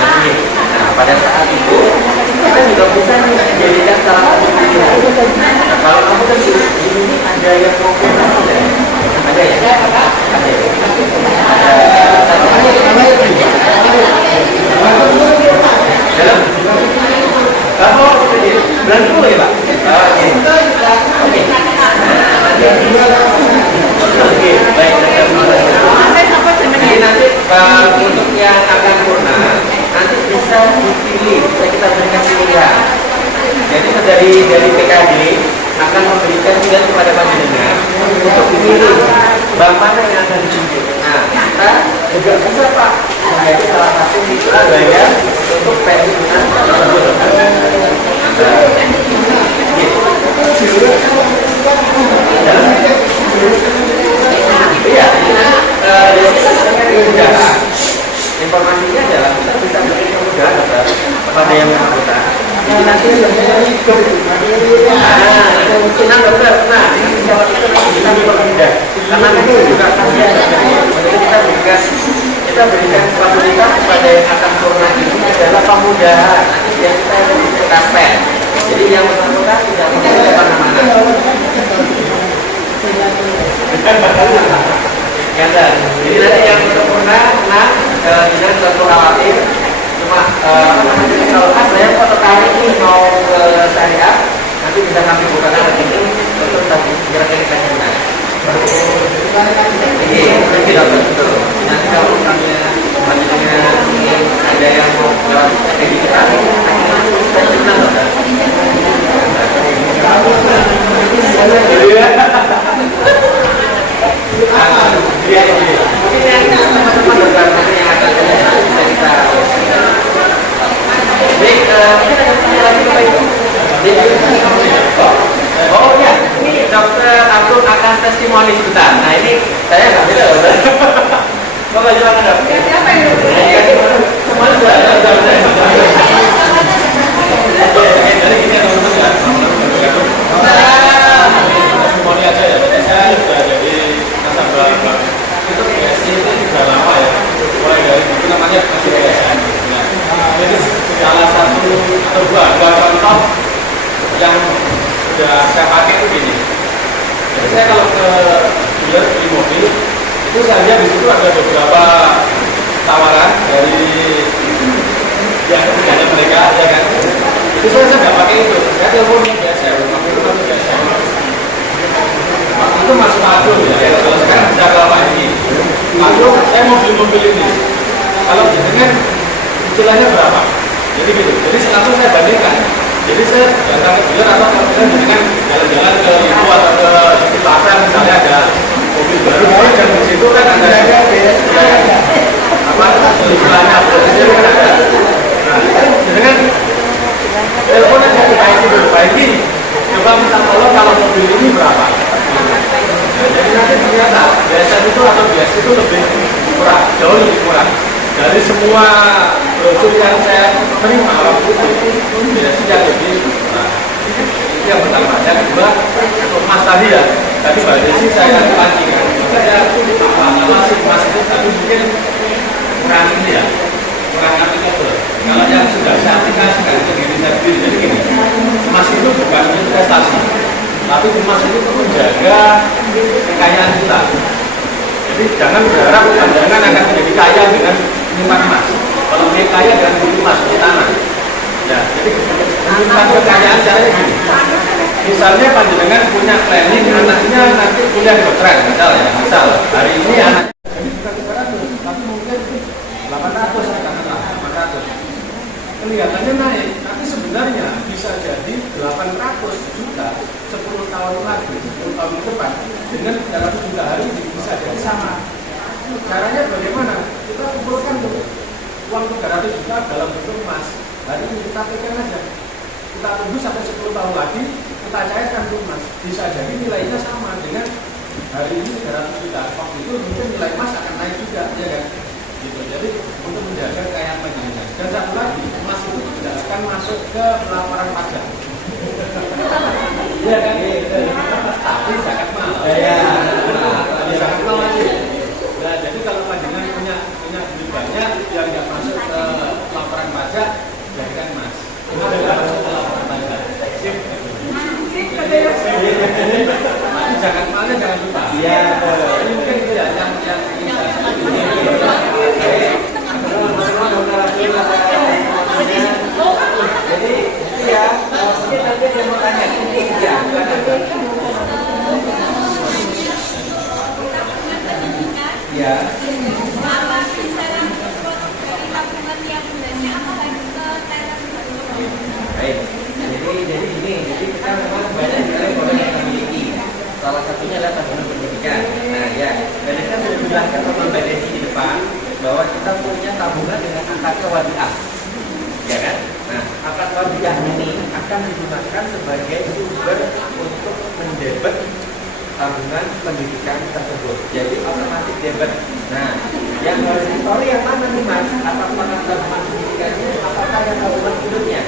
Nah, pada saat itu kita juga bisa menjadikan salah satu pilihan. Nah, kalau kamu kan di sini ada yang mau ada ya? Ada ya? Dalam? Kamu bulan dulu ya Pak? Oke, baik. Jadi nanti untuk yang akan purna nanti bisa dipilih, bisa kita berikan pilihan. Jadi dari PKD akan memberikan pilihan kepada panjenengan untuk memilih bank mana yang akan ditunjuk. Nah, kita juga bisa Pak menjadi salah satu mitra bayar untuk pensiunan tersebut. Iya, informasinya adalah kita bisa beri kemudahan kepada yang bersangkutan. Jadi nanti kemungkinan dokter, nah ini bisa kita berpindah karena itu juga kita berikan fasilitas kepada yang akan purna ini adalah kemudahan yang kita berikan kaspen. Jadi yang bersangkutan tidak perlu kemana-mana. Jadi nanti yang sempurna, tidak terlalu khawatir. Cuma kalau saya foto kali ini mau ke syariah, nanti bisa kami bukakan rekening untuk tadi kira-kira kajian. Tidak betul. Nanti kalau misalnya ada yang mau lewat kayak gitu, saya senang loh. Mungkin yang teman-teman dokter yang akan bisa kita baik, kita akan tanya lagi Bapak Ibu. Saya nggak bisa loh. Bapak silakan dok. Siapa yang Kemarin sudah ada. Jadi ini teman-teman testimoni aja ya. Saya sudah jadi nasabah bank. Itu BSI itu sudah lama ya. Mulai dari itu namanya masih BSI. Jadi salah satu atau dua contoh yang sudah saya pakai itu gini. Jadi saya kalau ke dealer beli mobil itu saya lihat di situ ada beberapa tawaran dari yang ketiganya mereka, ya kan? Itu saya nggak pakai itu. Saya telepon biasa, waktu itu masih biasa. Waktu itu masuk Madu ya. Kalau sekarang sudah lama ini. Madu, saya mau beli mobil ini. Kalau dengan cicilannya berapa? Jadi gitu. Jadi langsung saya bandingkan. Jadi saya datang ke dealer atau kemudian dengan jalan-jalan ke itu atau ke pasar misalnya ada mobil baru dan di situ kan ada apa istilahnya nah dengan telepon aja diperbaiki coba minta tolong kalau mobil ini berapa nah, jadi nanti ternyata biasa itu atau biasa itu lebih murah, jauh lebih murah dari semua brosur yang saya terima waktu itu biasa yang lebih murah. Itu yang pertama. Yang kedua untuk Mas tadi ya, tadi Mbak Desi saya lagi kan saya masih Mas itu tapi mungkin kurang ini ya, kurang applicable. Kalau yang sudah saya aplikasikan itu diri saya sendiri, jadi gini, Mas itu bukan investasi, tapi Mas itu untuk menjaga kekayaan kita. Jadi jangan berharap pandangan akan menjadi kaya dengan menyimpan emas. Kalau dia kaya dengan beli emas, beli tanah. Ya, jadi menyimpan kekayaan caranya gini. Misalnya panjenengan punya planning anaknya nanti kuliah dokteran, misal ya, misal hari ini anak bukan 300, tapi mungkin 800 katakanlah 800. Kelihatannya naik, tapi sebenarnya bisa jadi 800 juta 10 tahun lagi, 10 tahun ke depan dengan 300 juta hari ini bisa jadi sama. Caranya bagaimana? Kita kumpulkan dulu uang 300 juta dalam bentuk emas. Hari ini kita pegang aja. Kita tunggu sampai 10 tahun lagi, kita cairkan ke emas. Bisa jadi nilainya sama dengan hari ini 300 juta. Waktu itu mungkin nilai emas akan naik juga, ya kan? Gitu. Jadi untuk menjaga kekayaan panjenengan. Dan satu lagi, emas itu tidak akan masuk ke laporan pajak. Iya kan? Tapi zakat mal. Ya. Tapi zakat mal lagi. Nah, jadi kalau panjenengan punya duit banyak yang nggak masuk ke laporan pajak, jadikan emas. Itu adalah masuk ke laporan pajak. Tapi zakat malnya jangan lupa. Iya. Ini mungkin itu ya yang jadi itu ya, mungkin nanti dia mau tanya ini ya. Ya. Baik. Jadi ini, jadi kita memang banyak sekali produk yang kita miliki. Salah satunya adalah tabungan pendidikan. Nah ya, dan kita sudah menjelaskan sama Mbak Desi di depan bahwa kita punya tabungan dengan akad wadiah, ya kan? Nah, akad wadiah ini akan digunakan sebagai sumber untuk mendebet tabungan pendidikan tersebut. Jadi otomatis debit. Nah, yang harus ditahu yang mana nih Mas? Apakah tabungan pendidikannya? Apakah yang tabungan hidupnya?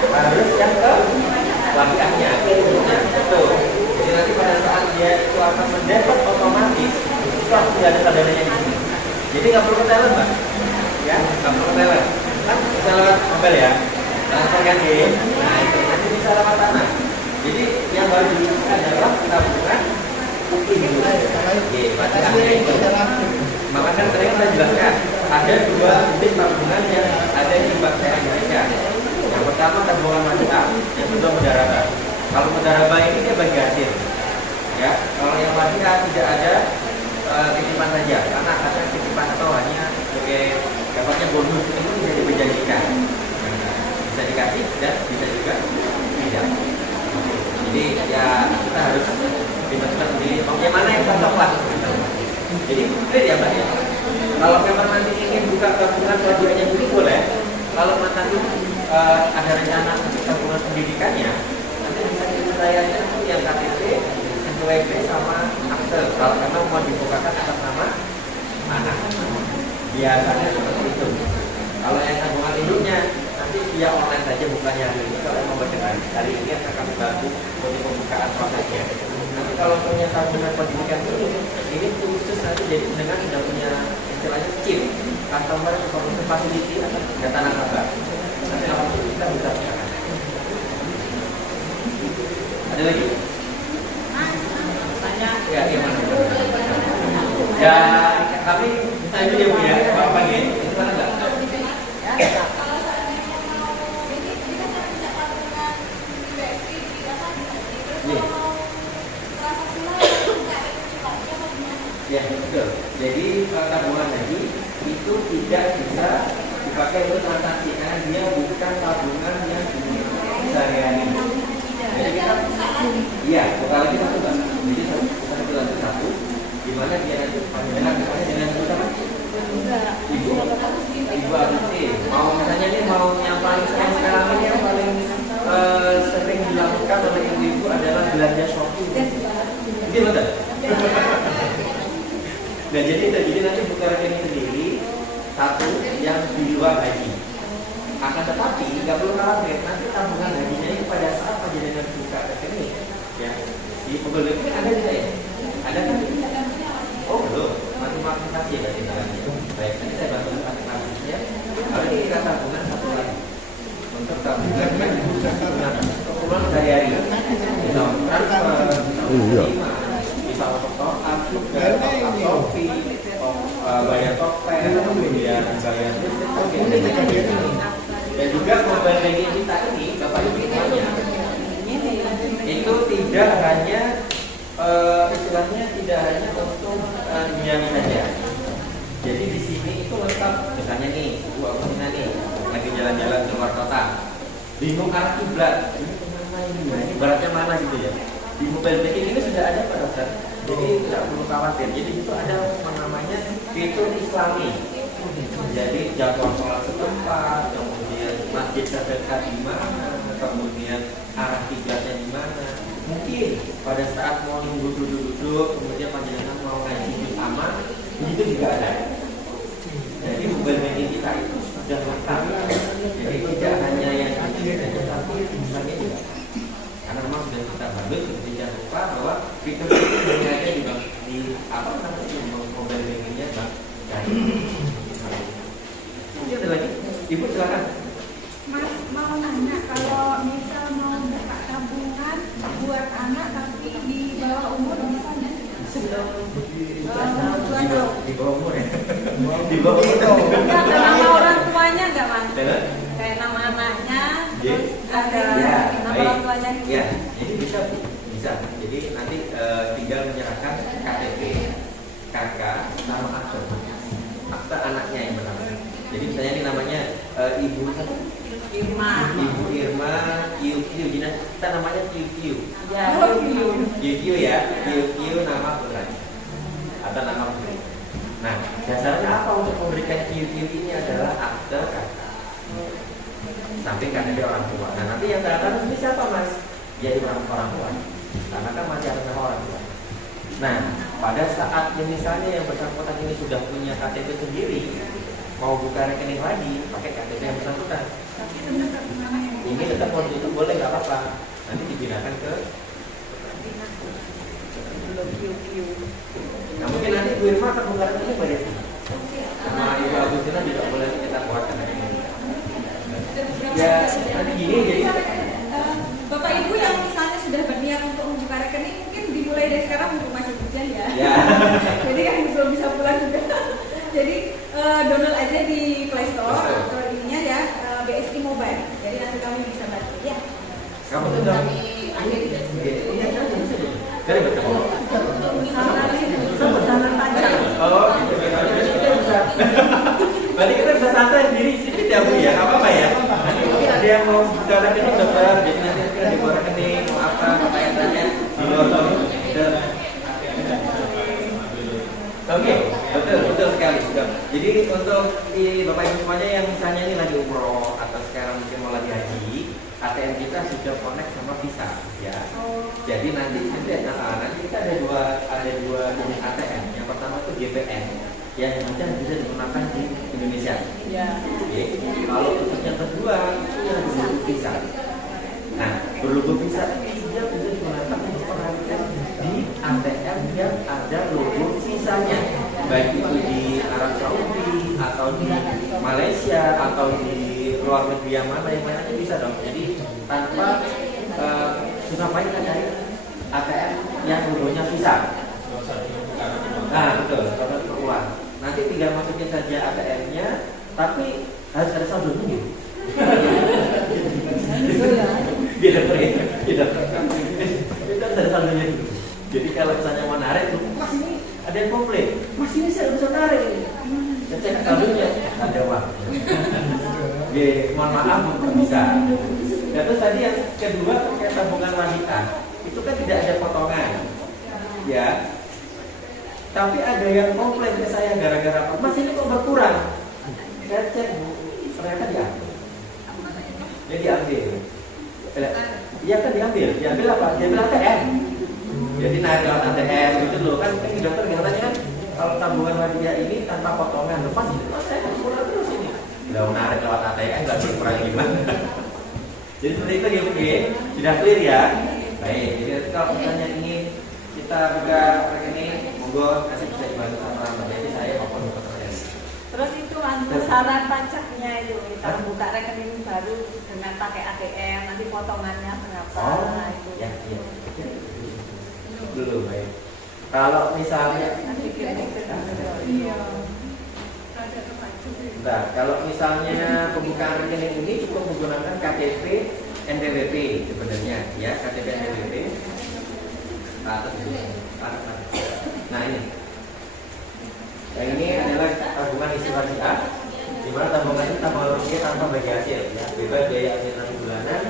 Harus yang ke wadiahnya, betul. Jadi nanti pada saat dia itu akan mendebit otomatis, itu harus tidak ada dananya di sini. Jadi nggak perlu teller, Mbak. Ya, nggak perlu teller. Kan bisa lewat mobil ya. Langsung kan ya. Nah, itu nanti bisa lewat tanah. Jadi yang baru diisikan adalah tabungan maka kan tadi kita jelaskan ada dua jenis tabungan yang ada di Bank Syariah Indonesia. Yang pertama tabungan wadiah, yang kedua mudarabah. Kalau mudarabah ini dia bagi hasil, ya. Kalau yang wadiah tidak ada titipan saja, karena ada titipan atau hanya sebagai dapatnya bonus itu bisa dijanjikan, bisa dikasih dan bisa juga tidak. Jadi ya kita harus dimasukkan sendiri yang mana yang cocok lah. Jadi clear ya Mbak ya. Kalau memang nanti ingin buka tabungan wadiahnya dulu boleh. Kalau nanti ada rencana untuk tabungan pendidikannya, nanti bisa kita layani yang KTP, NPWP sama akta akte. Kalau memang mau dibukakan atas nama anak, biasanya seperti itu. Kalau yang tabungan induknya nanti via online saja, bukannya hari ini. Kalau mau berdengar hari ini akan kami bantu untuk pembukaan prosesnya. Nanti kalau punya tabungan pendidikan ini khusus nanti jadi dengan sudah punya istilahnya chip, customer information facility atau data nasabah. Nanti langsung kita bisa bukakan. Ada lagi? Tanya? Ya, gimana? Ya, tapi saya juga punya Bapak ini, itu mana enggak? Ya, betul. Jadi tabungan haji itu tidak bisa dipakai untuk transaksi karena dia bukan tabungan yang sehari-hari. Jadi kita, iya, bukan lagi satu kan? Jadi satu lagi satu, di mana dia nanti dengan misalnya dengan ibu Agusti, mau misalnya ini mau yang paling sekarang ini yang paling sering dilakukan oleh ibu-ibu adalah belanja shopping. Ini betul. Nah jadi nanti buka rekening sendiri satu yang di luar haji. Akan tetapi nggak perlu khawatir, nanti tabungan hajinya ini pada saat panjenengan buka rekening, ya di Google rekening ada tidak ya? Ada kan? Oh belum, masih maksudnya ya berarti. Baik, nanti saya bantu maksudnya. Lalu kita tabungan satu lagi untuk tabungan keperluan sehari-hari, bisa transfer, bisa untuk top up juga, top up Shopee, bayar topeng, kemudian bayar listrik, dan juga mobile banking kita ini Bapak Ibu semuanya itu tidak hanya istilahnya tidak hanya untuk duniawi saja. Jadi di sini itu lengkap. Misalnya nih, Bu Agustina nih lagi jalan-jalan ke luar kota, bingung arah kiblat, ini kemana ini baratnya mana gitu ya. Di mobile banking ini sudah ada Pak Dokter. Jadi tidak perlu khawatir. Jadi itu ada namanya fitur Islami. Jadi jadwal sholat setempat, kemudian masjid terdekat di mana, kemudian arah kiblatnya di mana. Mungkin pada saat mau nunggu duduk-duduk, kemudian panjenengan mau ngaji di aman, itu juga ada. Jadi mobile banking kita itu sudah lengkap. Jadi tidak hanya yang ada, tapi semuanya juga. Karena memang sudah kita banding, tidak lupa bahwa fitur itu sudah ada di apa namanya mobile bankingnya Bang. Ada lagi, Ibu silakan. Mas mau nanya, kalau misal mau buka tabungan buat anak tapi di bawah umur bisa nggak? Di bawah umur ya? Di bawah umur. Enggak, nama orang tuanya enggak Mas? Kayak nama anaknya, terus ada nama orang tuanya. Ya, jadi bisa. Jadi nanti tinggal menyerahkan KTP, KK, sama akte anaknya yang benar. Jadi misalnya ini namanya Ibu Irma, QQ, jadi kita namanya QQ. Ya, QQ ya, QQ nama putra atau nama putri. Nah, dasarnya apa untuk memberikan QQ ini adalah akte kakak, samping KTP orang tua. Nah, nanti yang tanda ini siapa Mas? Jadi orang tua, karena kan masih ada nama orang tua. Nah, pada saat misalnya yang bersangkutan ini sudah punya KTP sendiri, mau buka rekening lagi pakai KTP yang bersangkutan, ini tetap waktu itu boleh, nggak apa-apa. Nanti dipindahkan ke nah mungkin nanti Bu Irma akan buka rekening pada sini, sama Ibu Agustina juga boleh kita buatkan rekening. Ya nanti gini jadi Bapak Ibu yang misalnya sudah berniat untuk membuka rekening, mungkin dimulai dari sekarang untuk masih hujan ya. Jadi kan belum bisa pulang juga. Jadi download aja di Play Store atau ininya ya BSI Mobile. Jadi nanti kami bisa bantu ya. Kamu sudah dari betul. Oh, berarti kita bisa santai sendiri sedikit ya Bu ya, nggak apa-apa ya. Nanti mungkin ada yang mau buka rekening dokter, jadi nanti kita dibuat rekening mau apa tanya di luar. Oke, betul sekali. Jadi untuk Bapak Ibu semuanya yang misalnya ini lagi umroh atau sekarang mungkin mau lagi haji, ATM kita sudah connect sama Visa, ya. Jadi nanti kita ada dua jenis ATM. Yang pertama itu GPN, yang nanti bisa digunakan di Indonesia. Ya. Oke. Kalau untuk yang kedua itu yang berlogo Visa. Nah, berlogo Visa ini dia bisa digunakan untuk penghasilan di ATM yang ada logo Visanya, baik itu di Arab Saudi atau di Malaysia atau di luar negeri yang mana itu bisa dong. Jadi tanpa susah payah kita cari ATM yang logonya Visa. Nah betul, kalau keluar nanti tinggal masukin saja ATM-nya, tapi harus ada saldo dulu. Dia ada saldonya dulu. Jadi kalau misalnya mau narik, mas ini ada yang komplain, mas ini saya bisa narik ini. Cek saldonya ada uang. Mohon maaf belum bisa. Dan terus tadi yang kedua terkait tabungan wanita, itu kan tidak ada potongan, ya. Tapi ada yang komplain ke saya gara-gara apa? Mas ini kok berkurang? Saya cek, ternyata diambil. Dia diambil. Iya kan diambil apa? Diambil ATM. Jadi narik lewat ATM gitu loh kan dokter katanya kan kalau tabungan wanita ini tanpa potongan, lepas ini mas saya harus pulang terus ini. Udah narik lewat ATM nggak sih kurang gimana? Jadi seperti itu ya, oke, sudah clear ya. Baik, jadi kalau misalnya ingin kita buka rekening, monggo kasih bisa dibantu sama Mbak. Jadi saya maupun Mbak Terus. Terus itu besaran pajaknya itu kita buka rekening baru dengan pakai ATM, nanti potongannya berapa? Itu. Ya, iya. Dulu baik. Kalau misalnya Nah, kalau misalnya pembukaan rekening ini cukup menggunakan KTP NPWP sebenarnya, ya KTP NPWP. Nah ini, yang ini adalah tabungan isi wasiat, di mana tabungan ini tabungan rupiah tanpa bagi hasil, ya bebas biaya administrasi bulanan,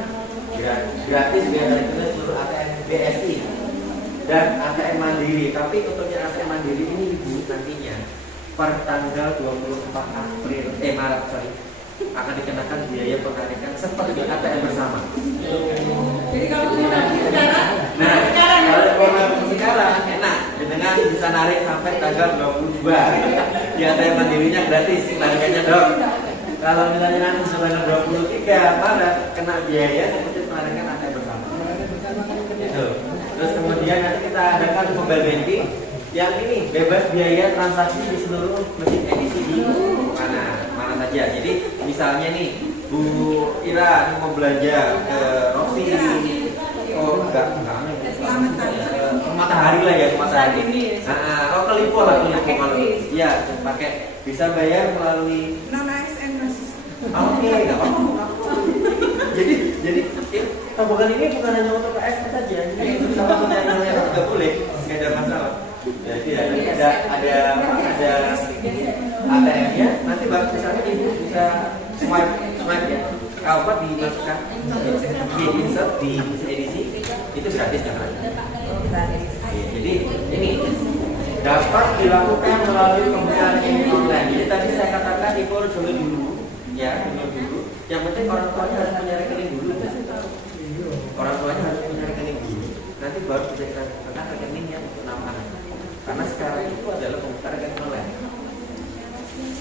gratis biaya administrasi seluruh ATM BSI dan ATM Mandiri. Tapi untuknya ATM Mandiri ini ibu nantinya per tanggal 24 Maret akan dikenakan biaya penarikan seperti ATM bersama. Jadi kalau kita sekarang, kalau sekarang enak dengan bisa narik sampai tanggal 22 di ATM Mandirinya gratis penarikannya dong. Kalau misalnya nanti tanggal 23 Maret kena biaya seperti penarikan ATM bersama. Itu. Terus kemudian nanti kita adakan mobile banking yang ini bebas biaya transaksi di seluruh mesin edisi di mana saja. Jadi misalnya nih Bu Ira mau belanja ke Roxy, enggak Matahari lah ya, Matahari. Ke Lipo lah, kalau iya pakai bisa bayar melalui non ASN Mas. Oke, enggak apa-apa. Jadi tabungan ini bukan hanya untuk ASN saja. Jadi sama yang juga boleh, nggak ada masalah. Jadi ada ATM-nya, nanti misalnya ibu bisa swipe ya, kalau dimasukkan di insert di edisi itu gratis kan? Jadi ini dapat dilakukan melalui pembukaan rekening online. Jadi tadi saya katakan ibu harus dulu, ya dulu. Yang penting orang tuanya harus punya rekening dulu. Orang tuanya harus punya rekening dulu. Nanti baru bisa kita gunakan rekening yang untuk nama anak. Karena sekarang itu adalah pembukaan rekening online.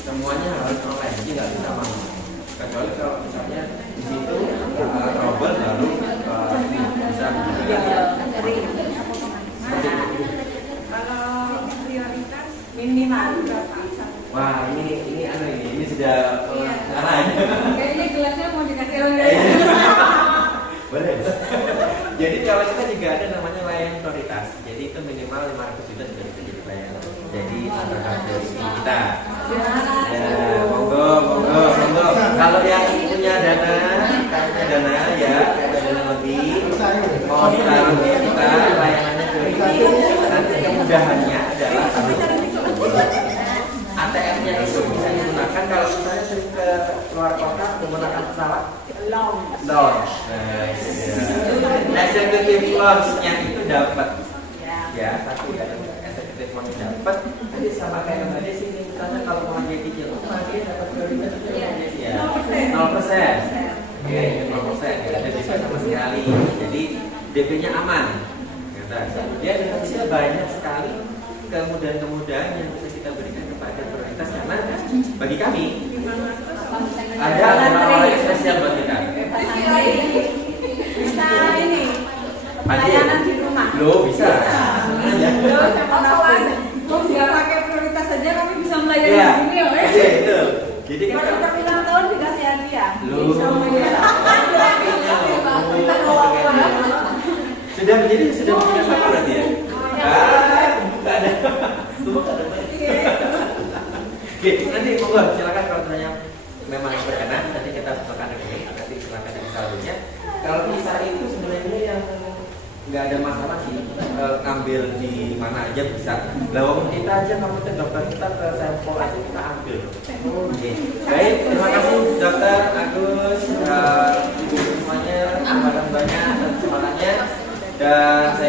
Semuanya harus online, jadi nggak bisa manual. Kecuali kalau misalnya di situ robot baru bisa Kalau prioritas minimal berapa? Wah ini sudah arah ya. Kayaknya gelasnya mau dikasih orang. Boleh. Jadi kalau kita juga ada namanya layanan prioritas. Jadi itu minimal 500 juta sudah bisa jadi layanan. Jadi dari kita. Ya, monggo. Kalau yang punya dana ya, dana lebih mau ditaruh di kita layanannya ke ini. Nanti kemudahannya adalah ATM-nya itu bisa digunakan kalau misalnya sering ke luar kota menggunakan pesawat launch. Executive launch-nya itu dapat. Ya, satu ya, executive launch dapat. Nanti sama kayak Mbak Desi ini misalnya kalau mau jadi cicil, dia dapat prioritas itu ya 0%. Oke, 5%, nggak ada bisa sama sekali. Jadi DP-nya aman. Kemudian kita banyak sekali kemudahan-kemudahan yang bisa kita berikan kepada prioritas karena bagi kami ada orang-orang yang spesial buat kita. Bisa ini Pagi. layanan di rumah. Lo bisa. Kalau nggak pakai prioritas saja kami bisa melayani Ya. di sini ya. Iya, betul. Jadi Kalau kita kita ulang tahun dikasih hadiah. Lo. Bisa melayani. Sudah menjadi satu berarti ya? Bukan ada. Bukan ada. Oke, nanti monggo silakan kalau tanya memang berkenan nanti kita bukakan ini, nanti silakan yang selanjutnya. Kalau bisa itu sebenarnya yang nggak ada masalah sih, ngambil di mana aja bisa. Lalu kita aja ngikutin dokter kita ke sampel aja kita ambil. Oke, baik, terima kasih dokter Agus, ibu semuanya, terima kasih banyak atas semangatnya dan saya